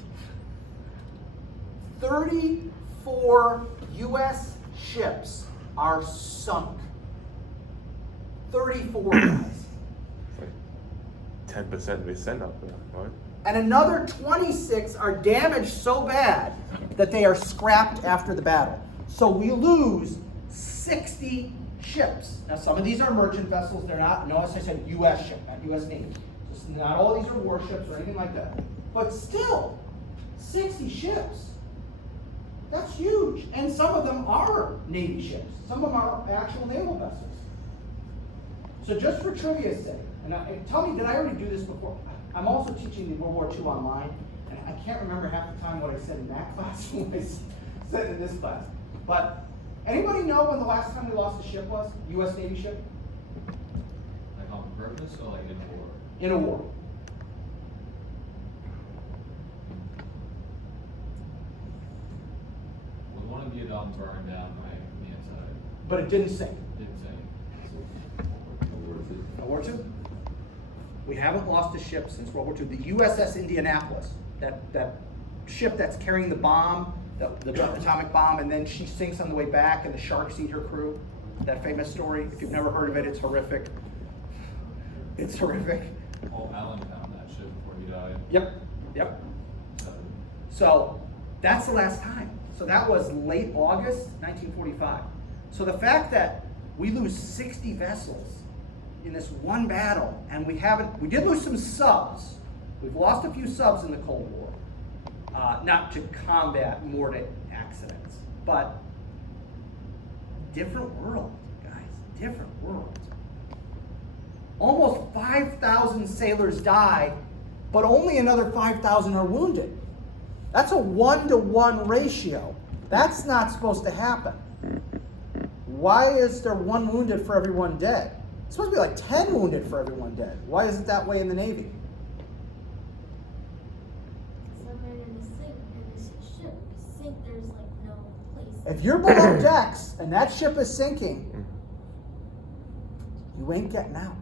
34 U.S. ships are sunk. 34 guys. Like 10% they send up there, right? And another 26 are damaged so bad that they are scrapped after the battle. So we lose 60 ships. Now some of these are merchant vessels. They're not, notice I said U.S. ship, not U.S. Navy. So not all these are warships or anything like that. But still, 60 ships. That's huge. And some of them are Navy ships. Some of them are actual naval vessels. So just for trivia's sake, and tell me, did I already do this before? I'm also teaching the World War II online, and I can't remember half the time what I said in that class and what I said in this class. But anybody know when the last time we lost a ship was? U.S. Navy ship? Like on purpose or like in a war? In a war. Well, one of Vietnam burned down by the inside. But it didn't sink. Didn't say. World War II? We haven't lost a ship since World War II. The USS Indianapolis, that ship that's carrying the bomb, the atomic bomb, and then she sinks on the way back and the sharks eat her crew. That famous story. If you've never heard of it, it's horrific. It's horrific. Paul Allen found that ship before he died. Yep. So, So that's the last time. So that was late August 1945. So the fact that we lose 60 vessels in this one battle, and we did lose some subs. We've lost a few subs in the Cold War. Not to combat, more to accidents. But different world, guys, different world. Almost 5,000 sailors die, but only another 5,000 are wounded. That's a 1-to-1 ratio. That's not supposed to happen. Why is there 1 wounded for every 1 dead? It's supposed to be like 10 wounded for every 1 dead. Why is it that way in the Navy? Somewhere in the ship sink, there's like no place. If you're below decks and that ship is sinking, you ain't getting out.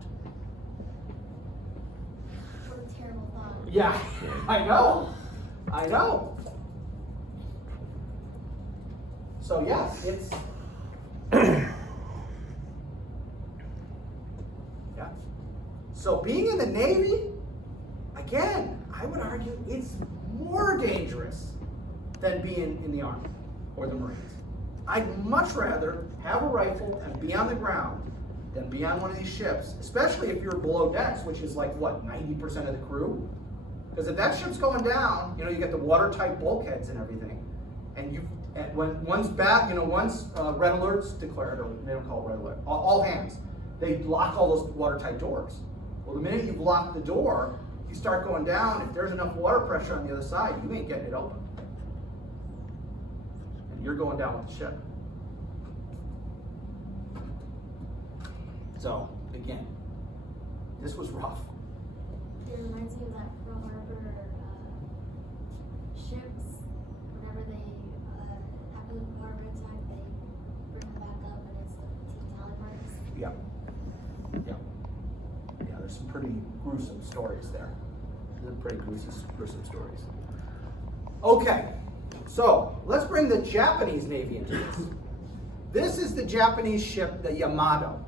What a terrible thought. Yeah, I know. So yes, it's yeah. So being in the Navy, again, I would argue it's more dangerous than being in the Army or the Marines. I'd much rather have a rifle and be on the ground than be on one of these ships, especially if you're below decks, which is like what, 90% of the crew? Because if that ship's going down, you get the watertight bulkheads and everything, and once red alert's declared, or they don't call it red alert, all hands, they lock all those watertight doors. Well, the minute you've locked the door, you start going down. If there's enough water pressure on the other side, you ain't getting it open, and you're going down with the ship. So again, this was rough. It reminds me of that Pearl Harbor ships. Whenever they, after the Pearl Harbor attack, they bring them back up and it's the tally marks. Yeah. There's some pretty gruesome stories there. There's some pretty gruesome stories. Okay, so let's bring the Japanese Navy into this. This is the Japanese ship, the Yamato.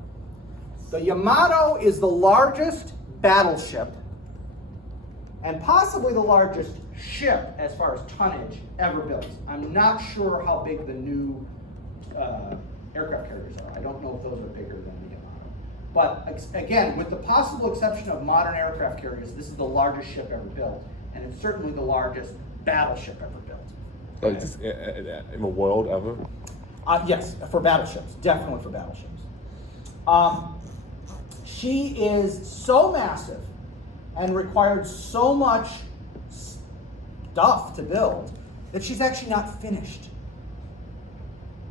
The Yamato is the largest battleship and possibly the largest ship as far as tonnage ever built. I'm not sure how big the new aircraft carriers are. I don't know if those are bigger than the Yamato. But again, with the possible exception of modern aircraft carriers, this is the largest ship ever built, and it's certainly the largest battleship ever built. Like just in the world ever? Yes, for battleships, definitely for battleships. She is so massive and required so much stuff to build that she's actually not finished.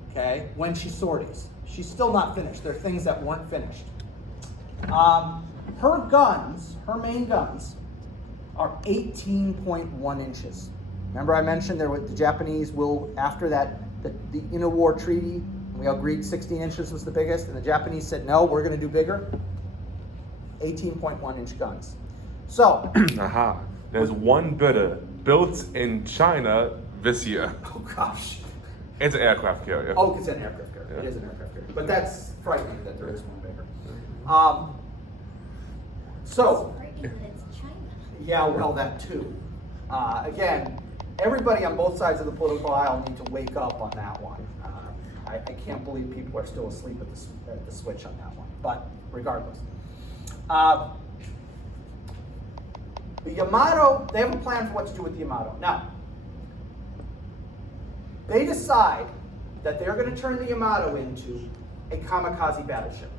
Okay, when she sorties, she's still not finished. There are things that weren't finished. Her guns, her main guns, are 18.1 inches. Remember I mentioned the Japanese will, after that, the interwar treaty, we agreed 16 inches was the biggest, and the Japanese said, no, we're going to do bigger. 18.1 inch guns. So, There's one built in China this year. oh gosh. It's an aircraft carrier. Oh, it's an aircraft carrier. It Yeah. is an aircraft carrier. But that's frightening that there is one bigger. So, Frightening that it's China. yeah, well, that too. Again, everybody on both sides of the political aisle need to wake up on that one. I can't believe people are still asleep at the switch on that one. But regardless. The Yamato, they have a plan for what to do with the Yamato. Now, they decide that they're going to turn the Yamato into a kamikaze battleship.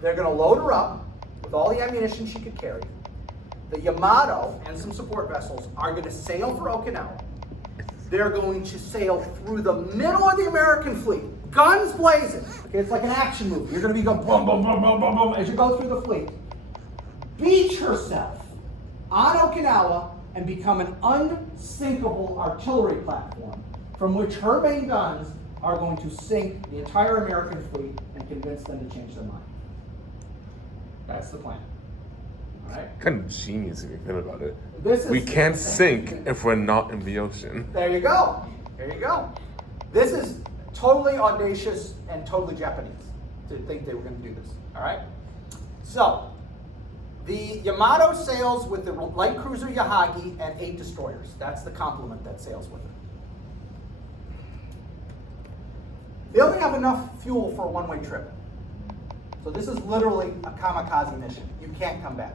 They're going to load her up with all the ammunition she could carry. The Yamato and some support vessels are going to sail for Okinawa. They're going to sail through the middle of the American fleet, guns blazing. Okay, it's like an action movie. You're going to be going boom, boom, boom, boom, boom, boom as you go through the fleet. Beach herself on Okinawa and become an unsinkable artillery platform from which her main guns are going to sink the entire American fleet and convince them to change their mind. That's the plan. All right? Kind of genius if you think about it. We can't sink if we're not in the ocean. There you go. There you go. This is totally audacious and totally Japanese to think they were going to do this. All right? So, the Yamato sails with the light cruiser Yahagi and 8 destroyers. That's the complement that sails with it. They only have enough fuel for a one-way trip. So this is literally a kamikaze mission. You can't come back.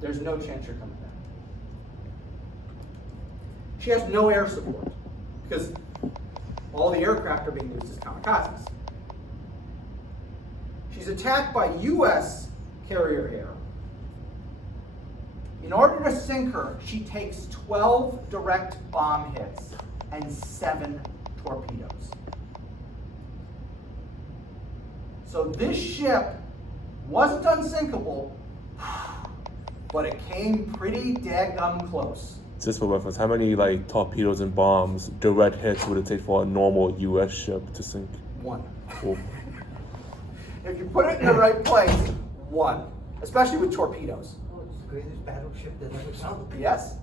There's no chance you're coming back. She has no air support because all the aircraft are being used as kamikazes. She's attacked by U.S. carrier air. In order to sink her, she takes 12 direct bomb hits and 7 torpedoes. So this ship wasn't unsinkable, but it came pretty daggum close. Just for reference, how many like torpedoes and bombs, direct hits would it take for a normal U.S. ship to sink? 1. Well, If you put it in the right place, 1. Especially with torpedoes. Oh, it's the greatest battleship that ever come. Yes?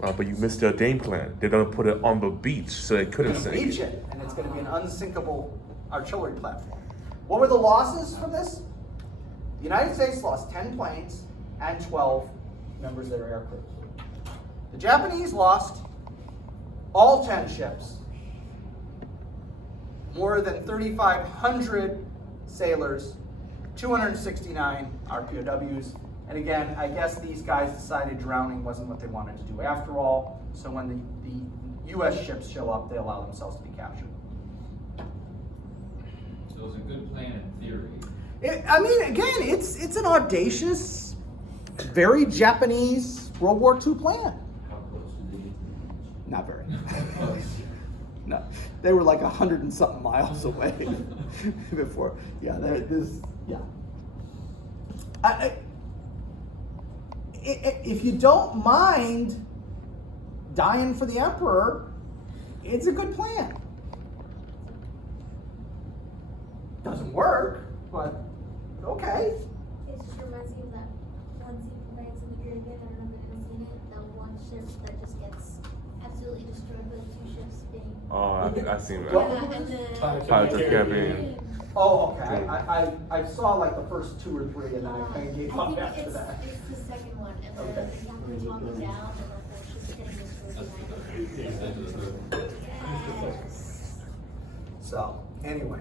but you missed their game plan. They're gonna put it on the beach so they couldn't sink. Beach it, and it's going to be an unsinkable artillery platform. What were the losses from this? The United States lost 10 planes and 12 members of their air crew. The Japanese lost all 10 ships, more than 3,500 sailors, 269 RPOWs, and again, I guess these guys decided drowning wasn't what they wanted to do after all, so when the U.S. ships show up, they allow themselves to be captured. So it was a good plan in theory. Again, it's an audacious, very Japanese World War II plan. How close did they get to the beach? Not very. No, they were like 100 and something miles away before. Yeah, if you don't mind dying for the emperor, it's a good plan. Doesn't work, but okay. It just reminds me of that one scene from Pirates of the Caribbean. I don't know if anyone's seen it. That one ship that just gets absolutely destroyed by the 2 ships being. Oh, I've seen that. Well- Yeah, and then Pirates of the Caribbean. Oh, okay. I saw like the first 2 or 3, and then I kind of gave I up think after it's that. the second one, and then Okay. they have to calm it down, and then the ship's getting destroyed. That's Yes. So, anyway.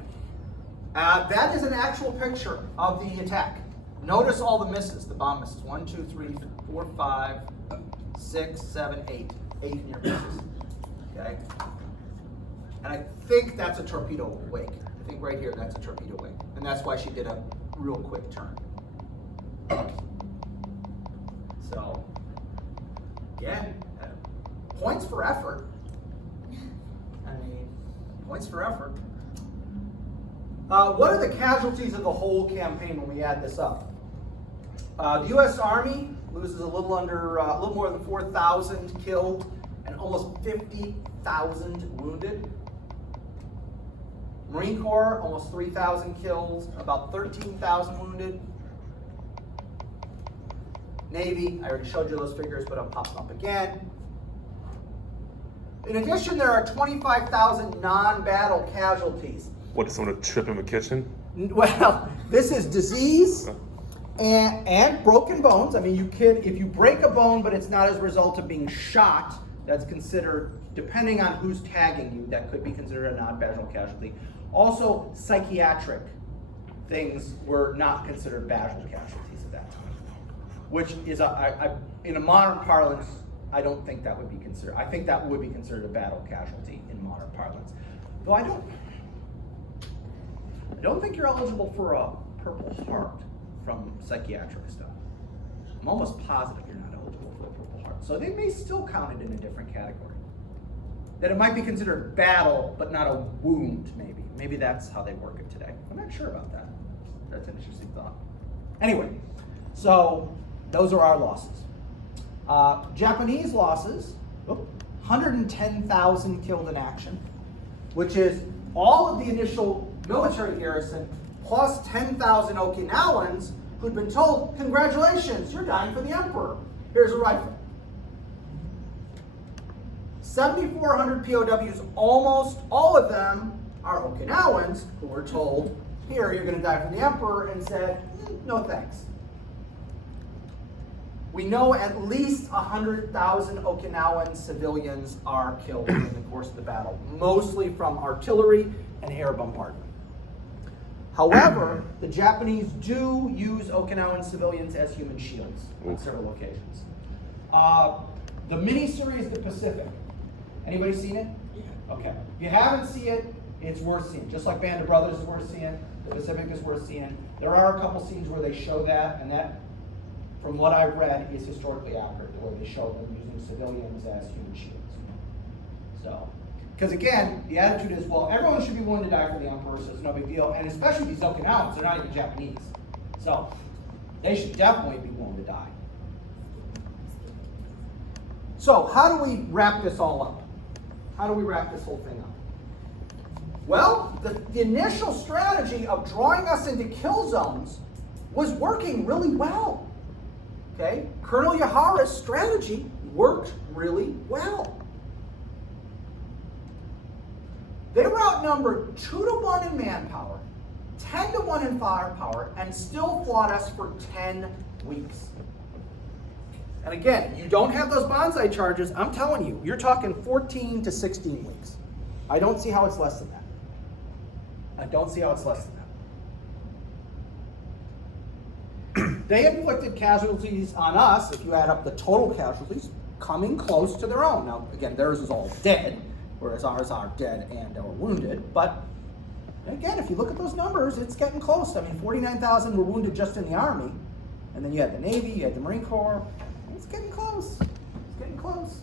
That is an actual picture of the attack. Notice all the misses, the bomb misses. 1, 2, 3, 4, 5, 6, 7, 8. 8 near misses. Okay? And I think that's a torpedo wake. I think right here, that's a torpedo wake. And that's why she did a real quick turn. So, yeah, points for effort. I mean, points for effort. What are the casualties of the whole campaign when we add this up? The U.S. Army loses a little more than 4,000 killed and almost 50,000 wounded. Marine Corps, almost 3,000 killed, about 13,000 wounded. Navy, I already showed you those figures, but I'm popping up again. In addition, there are 25,000 non-battle casualties. What, is someone trip in the kitchen? Well, this is disease and broken bones. I mean, if you break a bone, but it's not as a result of being shot, that's considered, depending on who's tagging you, that could be considered a non-battle casualty. Also, psychiatric things were not considered battle casualties at that time, which is, in a modern parlance, I don't think that would be considered. I think that would be considered a battle casualty in modern parlance. Though I don't think you're eligible for a Purple Heart from psychiatric stuff. I'm almost positive you're not eligible for a Purple Heart. So they may still count it in a different category. That it might be considered battle, but not a wound, maybe. Maybe that's how they work it today. I'm not sure about that. That's an interesting thought. Anyway, so those are our losses. Japanese losses, 110,000 killed in action, which is all of the initial military garrison plus 10,000 Okinawans who'd been told, congratulations, you're dying for the emperor. Here's a rifle. 7,400 POWs, almost all of them are Okinawans who were told, here, you're gonna die for the emperor, and said, no thanks. We know at least 100,000 Okinawan civilians are killed in the course of the battle, mostly from artillery and air bombardment. However, the Japanese do use Okinawan civilians as human shields on several occasions. The miniseries The Pacific. Anybody seen it? Yeah. Okay. If you haven't seen it, it's worth seeing. Just like Band of Brothers is worth seeing, The Pacific is worth seeing. There are a couple scenes where they show that, and that, from what I've read, is historically accurate, the way they show them using civilians as human shields. So, because again, the attitude is, well, everyone should be willing to die for the emperor, so it's no big deal, and especially these Okinawans, they're not even Japanese. So, they should definitely be willing to die. So, how do we wrap this all up? How do we wrap this whole thing up? Well, the initial strategy of drawing us into kill zones was working really well. Okay? Colonel Yahara's strategy worked really well. They were outnumbered 2-to-1 in manpower, 10-to-1 in firepower, and still fought us for 10 weeks. And again, you don't have those bonsai charges, I'm telling you, you're talking 14 to 16 weeks. I don't see how it's less than that. I don't see how it's less than that. They inflicted casualties on us, if you add up the total casualties, coming close to their own. Now, again, theirs is all dead, whereas ours are dead and are wounded. But again, if you look at those numbers, it's getting close. I mean, 49,000 were wounded just in the Army. And then you had the Navy, you had the Marine Corps. It's getting close. It's getting close.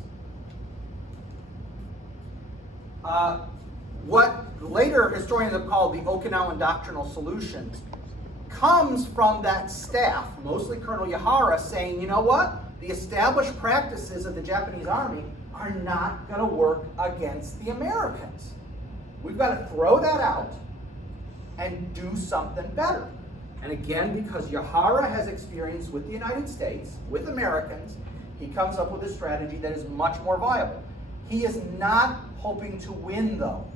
What later historians have called the Okinawan Doctrinal Solutions comes from that staff, mostly Colonel Yahara, saying, you know what? The established practices of the Japanese Army are not going to work against the Americans. We've got to throw that out and do something better. And again, because Yahara has experience with the United States, with Americans, he comes up with a strategy that is much more viable. He is not hoping to win, though.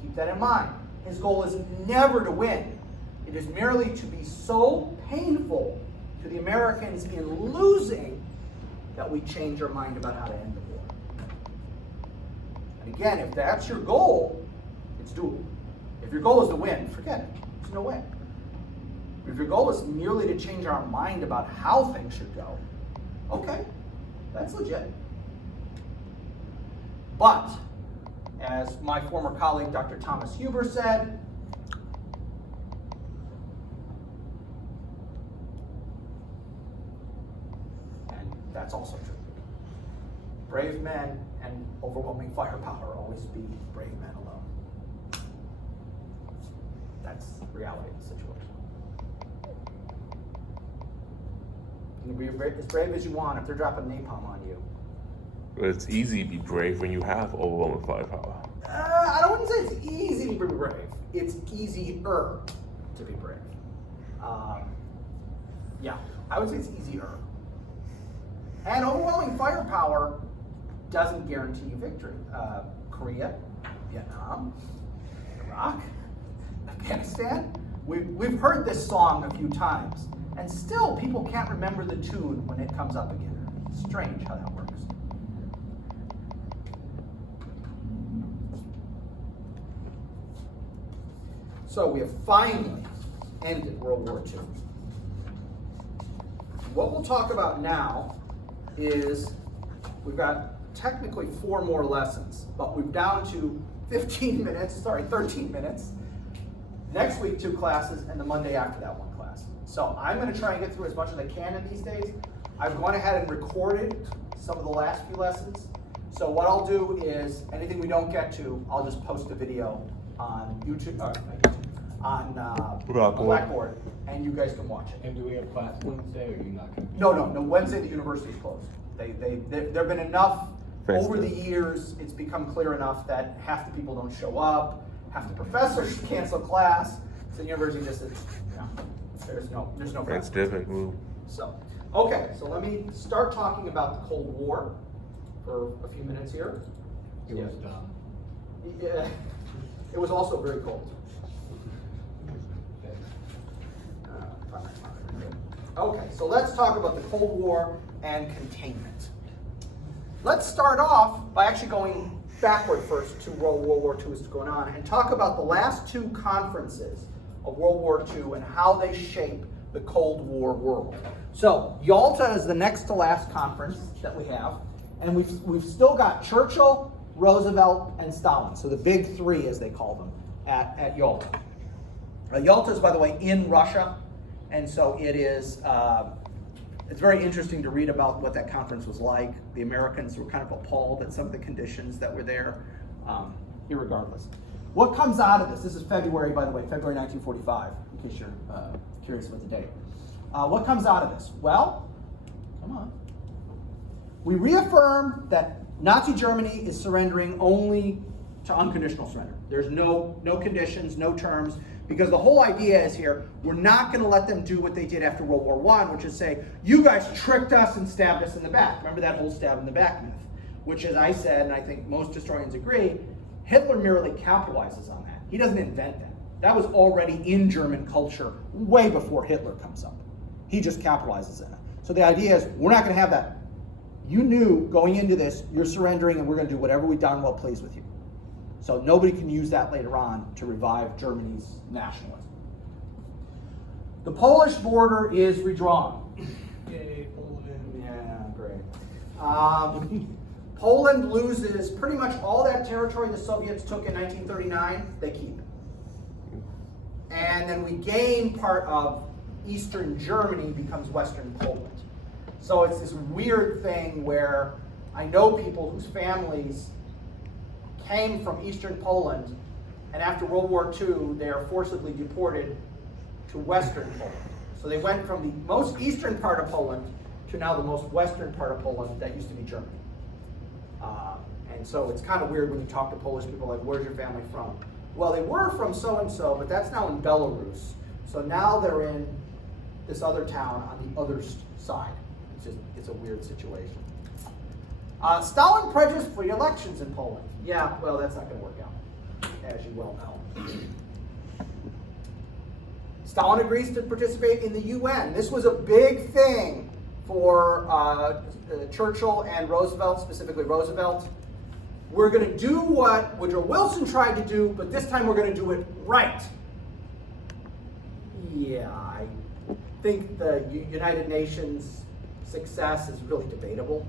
Keep that in mind. His goal is never to win. It is merely to be so painful to the Americans in losing that we change our mind about how to end the war. And again, if that's your goal, it's doable. If your goal is to win, forget it. There's no way. If your goal is merely to change our mind about how things should go, okay, that's legit. But, as my former colleague, Dr. Thomas Huber said, and that's also true, brave men and overwhelming firepower always beat brave men alone. That's the reality of the situation. You can be as brave as you want if they're dropping napalm on you. But it's easy to be brave when you have overwhelming firepower. I wouldn't say it's easy to be brave. It's easier to be brave. Yeah, I would say it's easier. And overwhelming firepower doesn't guarantee you victory. Korea, Vietnam, Iraq, Afghanistan. We've heard this song a few times, and still people can't remember the tune when it comes up again. It's strange how that works. So we have finally ended World War II. What we'll talk about now is we've got technically 4 more lessons, but we're down to 13 minutes. Next week, 2 classes, and the Monday after that, 1 class. So I'm going to try and get through as much as I can in these days. I've gone ahead and recorded some of the last few lessons. So what I'll do is anything we don't get to, I'll just post a video on YouTube, on Blackboard, and you guys can watch it. And do we have class Wednesday, or are you not gonna? No. Wednesday the university's closed. There've been enough over the years. It's become clear enough that half the people don't show up, half the professors cancel class. So the university just says, there's no class. Thanksgiving. So, okay, so let me start talking about the Cold War for a few minutes here. It was dumb. Yeah, it was also very cold. Okay, so let's talk about the Cold War and containment. Let's start off by actually going backward first to World War II is going on and talk about the last 2 conferences of World War II and how they shape the Cold War world. So Yalta is the next to last conference that we have, and we've still got Churchill, Roosevelt, and Stalin. So the big 3, as they call them, at Yalta. Yalta is, by the way, in Russia. And so it is, it's very interesting to read about what that conference was like. The Americans were kind of appalled at some of the conditions that were there, irregardless. What comes out of this is February, by the way, February 1945, in case you're curious about the date. What comes out of this? Well, come on. We reaffirm that Nazi Germany is surrendering only to unconditional surrender. There's no conditions, no terms. Because the whole idea is here, we're not going to let them do what they did after World War I, which is say, you guys tricked us and stabbed us in the back. Remember that whole stab in the back myth? Which, as I said, and I think most historians agree, Hitler merely capitalizes on that. He doesn't invent that. That was already in German culture way before Hitler comes up. He just capitalizes on it. So the idea is, we're not going to have that. You knew going into this, you're surrendering and we're going to do whatever we darn well please with you. So nobody can use that later on to revive Germany's nationalism. The Polish border is redrawn. Yay, Poland. Yeah, great. Poland loses pretty much all that territory the Soviets took in 1939, they keep. And then we gain part of Eastern Germany becomes Western Poland. So it's this weird thing where I know people whose families came from Eastern Poland, and after World War II, they are forcibly deported to Western Poland. So they went from the most eastern part of Poland to now the most western part of Poland that used to be Germany. And so it's kind of weird when you talk to Polish people, like, where's your family from? Well, they were from so-and-so, but that's now in Belarus. So now they're in this other town on the other side. It's a weird situation. Stalin prejudiced free elections in Poland. Yeah, well, that's not going to work out, as you well know. Stalin agrees to participate in the UN. This was a big thing for Churchill and Roosevelt, specifically Roosevelt. We're going to do what Woodrow Wilson tried to do, but this time we're going to do it right. Yeah, I think the United Nations success is really debatable.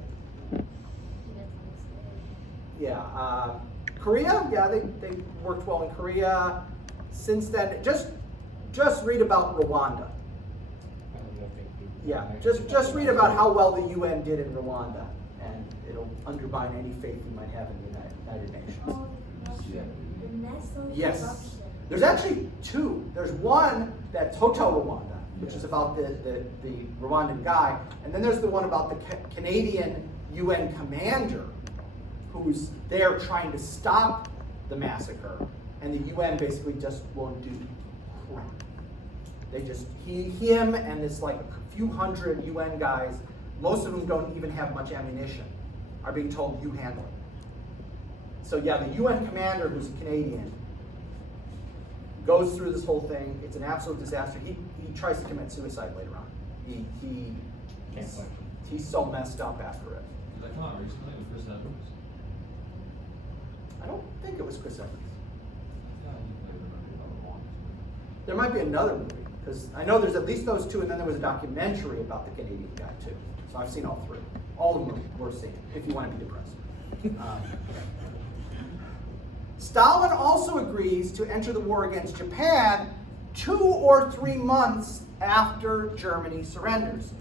Yeah, Korea, yeah, they worked well in Korea. Since then, just read about Rwanda. Yeah, just read about how well the UN did in Rwanda, and it'll undermine any faith you might have in the United Nations. Oh, the Nestle Yes. eruption. There's actually 2. There's one that's Hotel Rwanda, which is about the Rwandan guy, and then there's the one about the Canadian UN commander who's there trying to stop the massacre, and the UN basically just won't do crap. They just, him and this like a few hundred UN guys most of them don't even have much ammunition, are being told, you handle it. So yeah, the UN commander, who's a Canadian, goes through this whole thing. It's an absolute disaster. He tries to commit suicide later on. Can't function. He's so messed up after it. Did that come out recently with Chris Evans? I don't think it was Chris Evans. Yeah, he played the other one. There might be another movie, because I know there's at least those two, and then there was a documentary about the Canadian guy too. So I've seen all three. All of them are worth seeing, if you want to be depressed. Stalin also agrees to enter the war against Japan 2 or 3 months after Germany surrenders.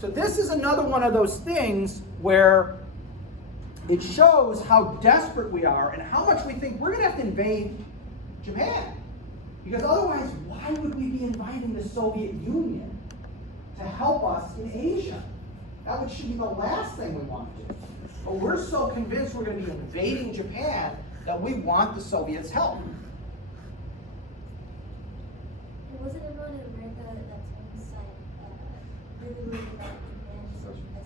So this is another one of those things where it shows how desperate we are and how much we think we're going to have to invade Japan. Because otherwise, why would we be inviting the Soviet Union to help us in Asia? That should be the last thing we want to do. But we're so convinced we're going to be invading Japan that we want the Soviets' help. And wasn't everyone in America at that time really worried about Japan's attack?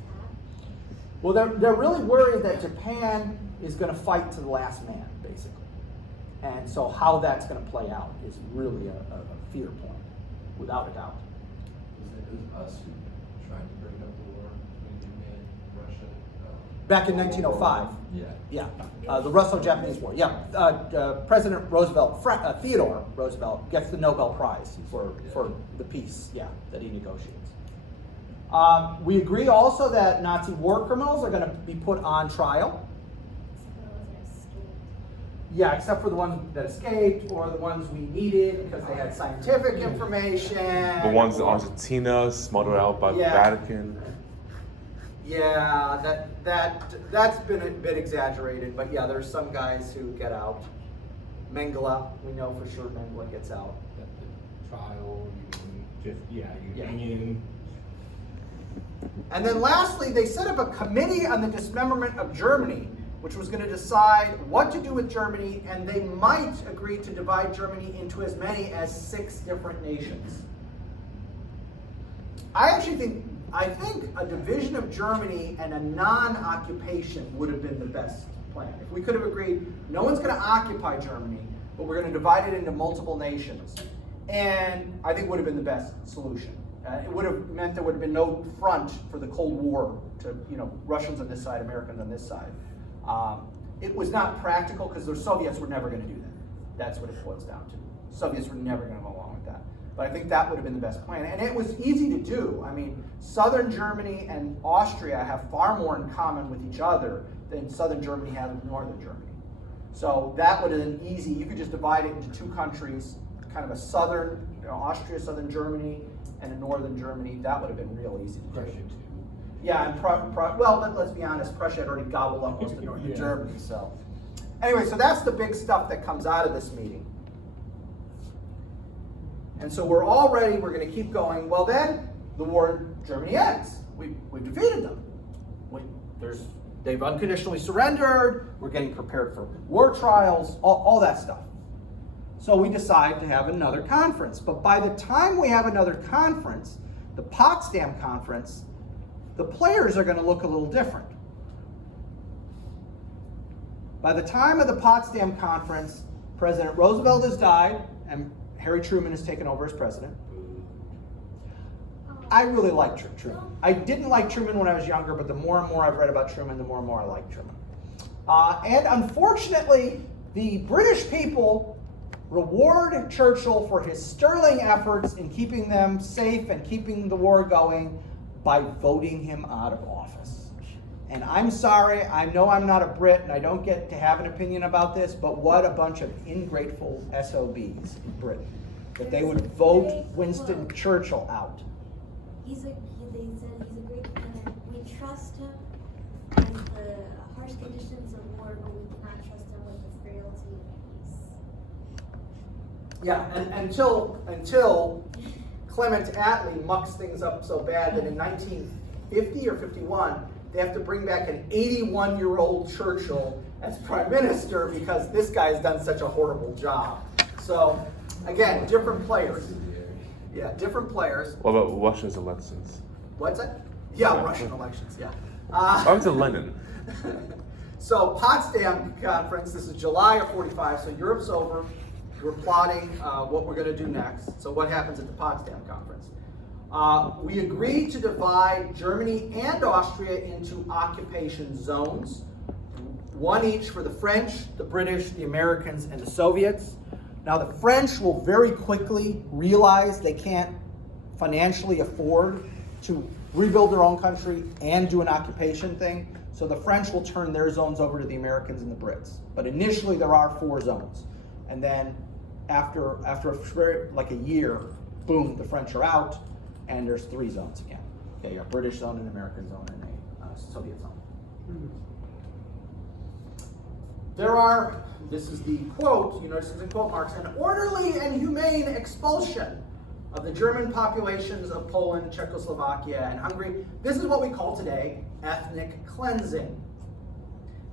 Well, they're really worried that Japan is going to fight to the last man, basically. And so how that's going to play out is really a fear point, without a doubt. It was us who tried to break up the war between Japan and Russia. Back in 1905. Yeah. Yeah, the Russo-Japanese War. Yeah, President Roosevelt, Theodore Roosevelt, gets the Nobel Prize for the peace. Yeah, that he negotiates. We agree also that Nazi war criminals are going to be put on trial. Yeah, except for the ones that escaped or the ones we needed because they had scientific information. The ones in Argentina smuggled out by the Vatican. Yeah, that's been a bit exaggerated, but yeah, there's some guys who get out. Mengele, we know for sure Mengele gets out. At the trial, you Yeah. union. And then lastly, they set up a committee on the dismemberment of Germany, which was going to decide what to do with Germany, and they might agree to divide Germany into as many as 6 different nations. I think a division of Germany and a non-occupation would have been the best plan. If we could have agreed, no one's going to occupy Germany, but we're going to divide it into multiple nations. And I think would have been the best solution. It would have meant there would have been no front for the Cold War to, Russians on this side, Americans on this side. It was not practical because the Soviets were never going to do that. That's what it boils down to. Soviets were never going to go along with that. But I think that would have been the best plan. And it was easy to do. I mean, southern Germany and Austria have far more in common with each other than southern Germany has with northern Germany. So that would have been easy. You could just divide it into 2 countries, kind of a southern, Austria, southern Germany, and a northern Germany. That would have been real easy to do. Russia too. Yeah, and let's be honest, Prussia had already gobbled up most of northern Yeah. Germany. So anyway, so that's the big stuff that comes out of this meeting. And so we're all ready, we're going to keep going. Well then, the war in Germany ends. We've defeated them. They've unconditionally surrendered, we're getting prepared for war trials, all that stuff. So we decide to have another conference. But by the time we have another conference, the Potsdam Conference, the players are going to look a little different. By the time of the Potsdam Conference, President Roosevelt has died, and Harry Truman has taken over as president. I really like Truman. I didn't like Truman when I was younger, but the more and more I've read about Truman, the more and more I like Truman. And unfortunately, the British people reward Churchill for his sterling efforts in keeping them safe and keeping the war going by voting him out of office. And I'm sorry, I know I'm not a Brit and I don't get to have an opinion about this, but what a bunch of ingrateful SOBs in Britain. That they would vote Winston Churchill out. They said he's a great planner. We trust him in the harsh conditions of war, but we cannot trust him with the frailty of peace. Yeah, and until Clement Attlee mucks things up so bad that in 1950 or 51, they have to bring back an 81-year-old Churchill as prime minister because this guy's done such a horrible job. So, again, different players. Yeah, different players. What about Russia's elections? What's that? Yeah, Russian elections, yeah. I went to Lenin. So Potsdam Conference, this is July of 45, so Europe's over. We're plotting what we're gonna do next. So what happens at the Potsdam Conference? We agreed to divide Germany and Austria into occupation zones, one each for the French, the British, the Americans, and the Soviets. Now the French will very quickly realize they can't financially afford to rebuild their own country and do an occupation thing. So the French will turn their zones over to the Americans and the Brits. But initially there are 4 zones. And then after like a year, boom, the French are out and there's 3 zones again. Okay, a British zone, an American zone, and a Soviet zone. There are, this is the quote, you notice it's in quote marks, an orderly and humane expulsion of the German populations of Poland, Czechoslovakia, and Hungary. This is what we call today ethnic cleansing.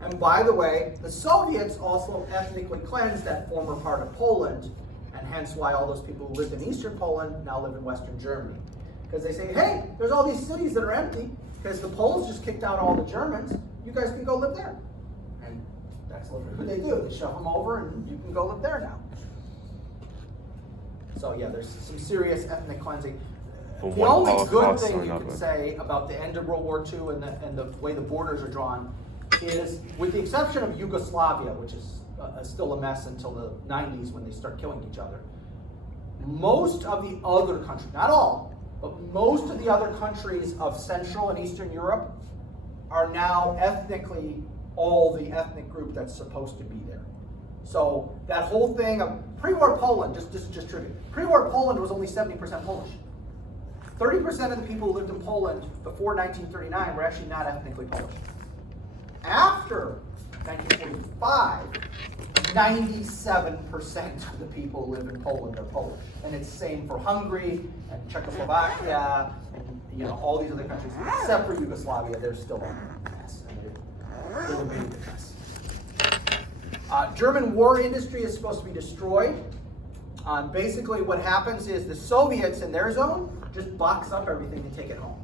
And by the way, the Soviets also ethnically cleansed that former part of Poland, and hence why all those people who lived in Eastern Poland now live in Western Germany. Because they say, hey, there's all these cities that are empty, because the Poles just kicked out all the Germans, you guys can go live there. And that's literally what they do. They shove them over and you can go live there now. So yeah, there's some serious ethnic cleansing. For The one only good Holocaust thing or you can another. say about the end of World War II and the way the borders are drawn is, with the exception of Yugoslavia, which is still a mess until the 90s when they start killing each other, most of the other countries, not all, but most of the other countries of Central and Eastern Europe are now ethnically all the ethnic group that's supposed to be there. So that whole thing of pre-war Poland, just trivia, pre-war Poland was only 70% Polish. 30% of the people who lived in Poland before 1939 were actually not ethnically Polish. After 1945, 97% of the people who live in Poland are Polish. And it's the same for Hungary and Czechoslovakia and all these other countries, except for Yugoslavia, they're still a mess. They're the main mess. German war industry is supposed to be destroyed. Basically what happens is the Soviets in their zone just box up everything and take it home.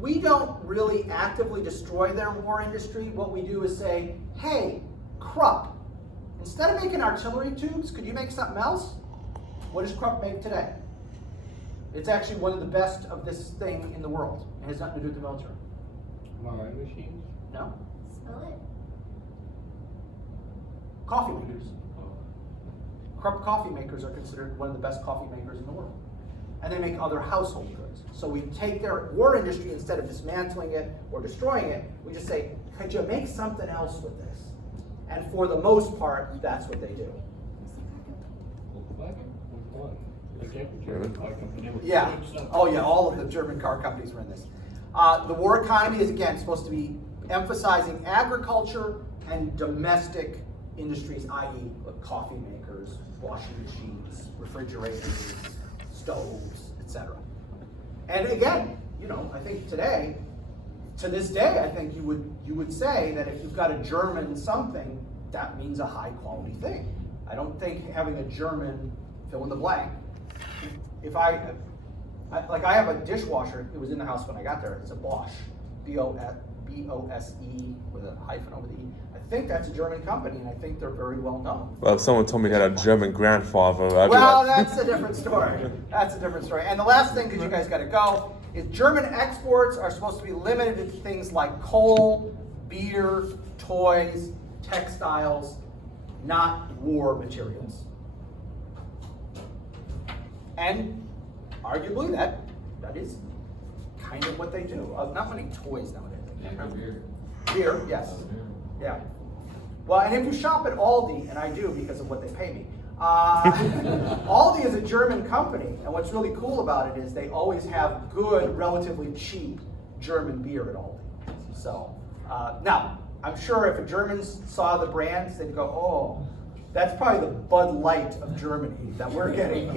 We don't really actively destroy their war industry. What we do is say, hey, Krupp, instead of making artillery tubes, could you make something else? What does Krupp make today? It's actually one of the best of this thing in the world. It has nothing to do with the military. MRI machines? No? Spell it. Coffee makers. Krupp coffee makers are considered one of the best coffee makers in the world. And they make other household goods. So we take their war industry, instead of dismantling it or destroying it, we just say, could you make something else with this? And for the most part, that's what they do. Volkswagen? Which one? The German car company was Yeah. doing something. Oh yeah, all of the German car companies were in this. The war economy is, again, supposed to be emphasizing agriculture and domestic industries, i.e. coffee makers, washing machines, refrigerators, stoves, etc. And again, I think today, to this day, I think you would say that if you've got a German something, that means a high quality thing. I don't think having a German fill in the blank. If I have a dishwasher, it was in the house when I got there, it's a Bosch, B-O-S-E with a hyphen over the E. I think that's a German company, and I think they're very well known. Well, if someone told me he had a German grandfather, I'd be Well, like, that's a different story. That's a different story. And the last thing, because you guys got to go, is German exports are supposed to be limited to things like coal, beer, toys, textiles, not war materials. And arguably that is kind of what they do. Not many toys nowadays. Yeah, beer. Beer, yes. Yeah. Well, and if you shop at Aldi, and I do because of what they pay me, Aldi is a German company, and what's really cool about it is they always have good, relatively cheap German beer at Aldi. So, now, I'm sure if the Germans saw the brands, they'd go, oh, that's probably the Bud Light of Germany that we're getting here.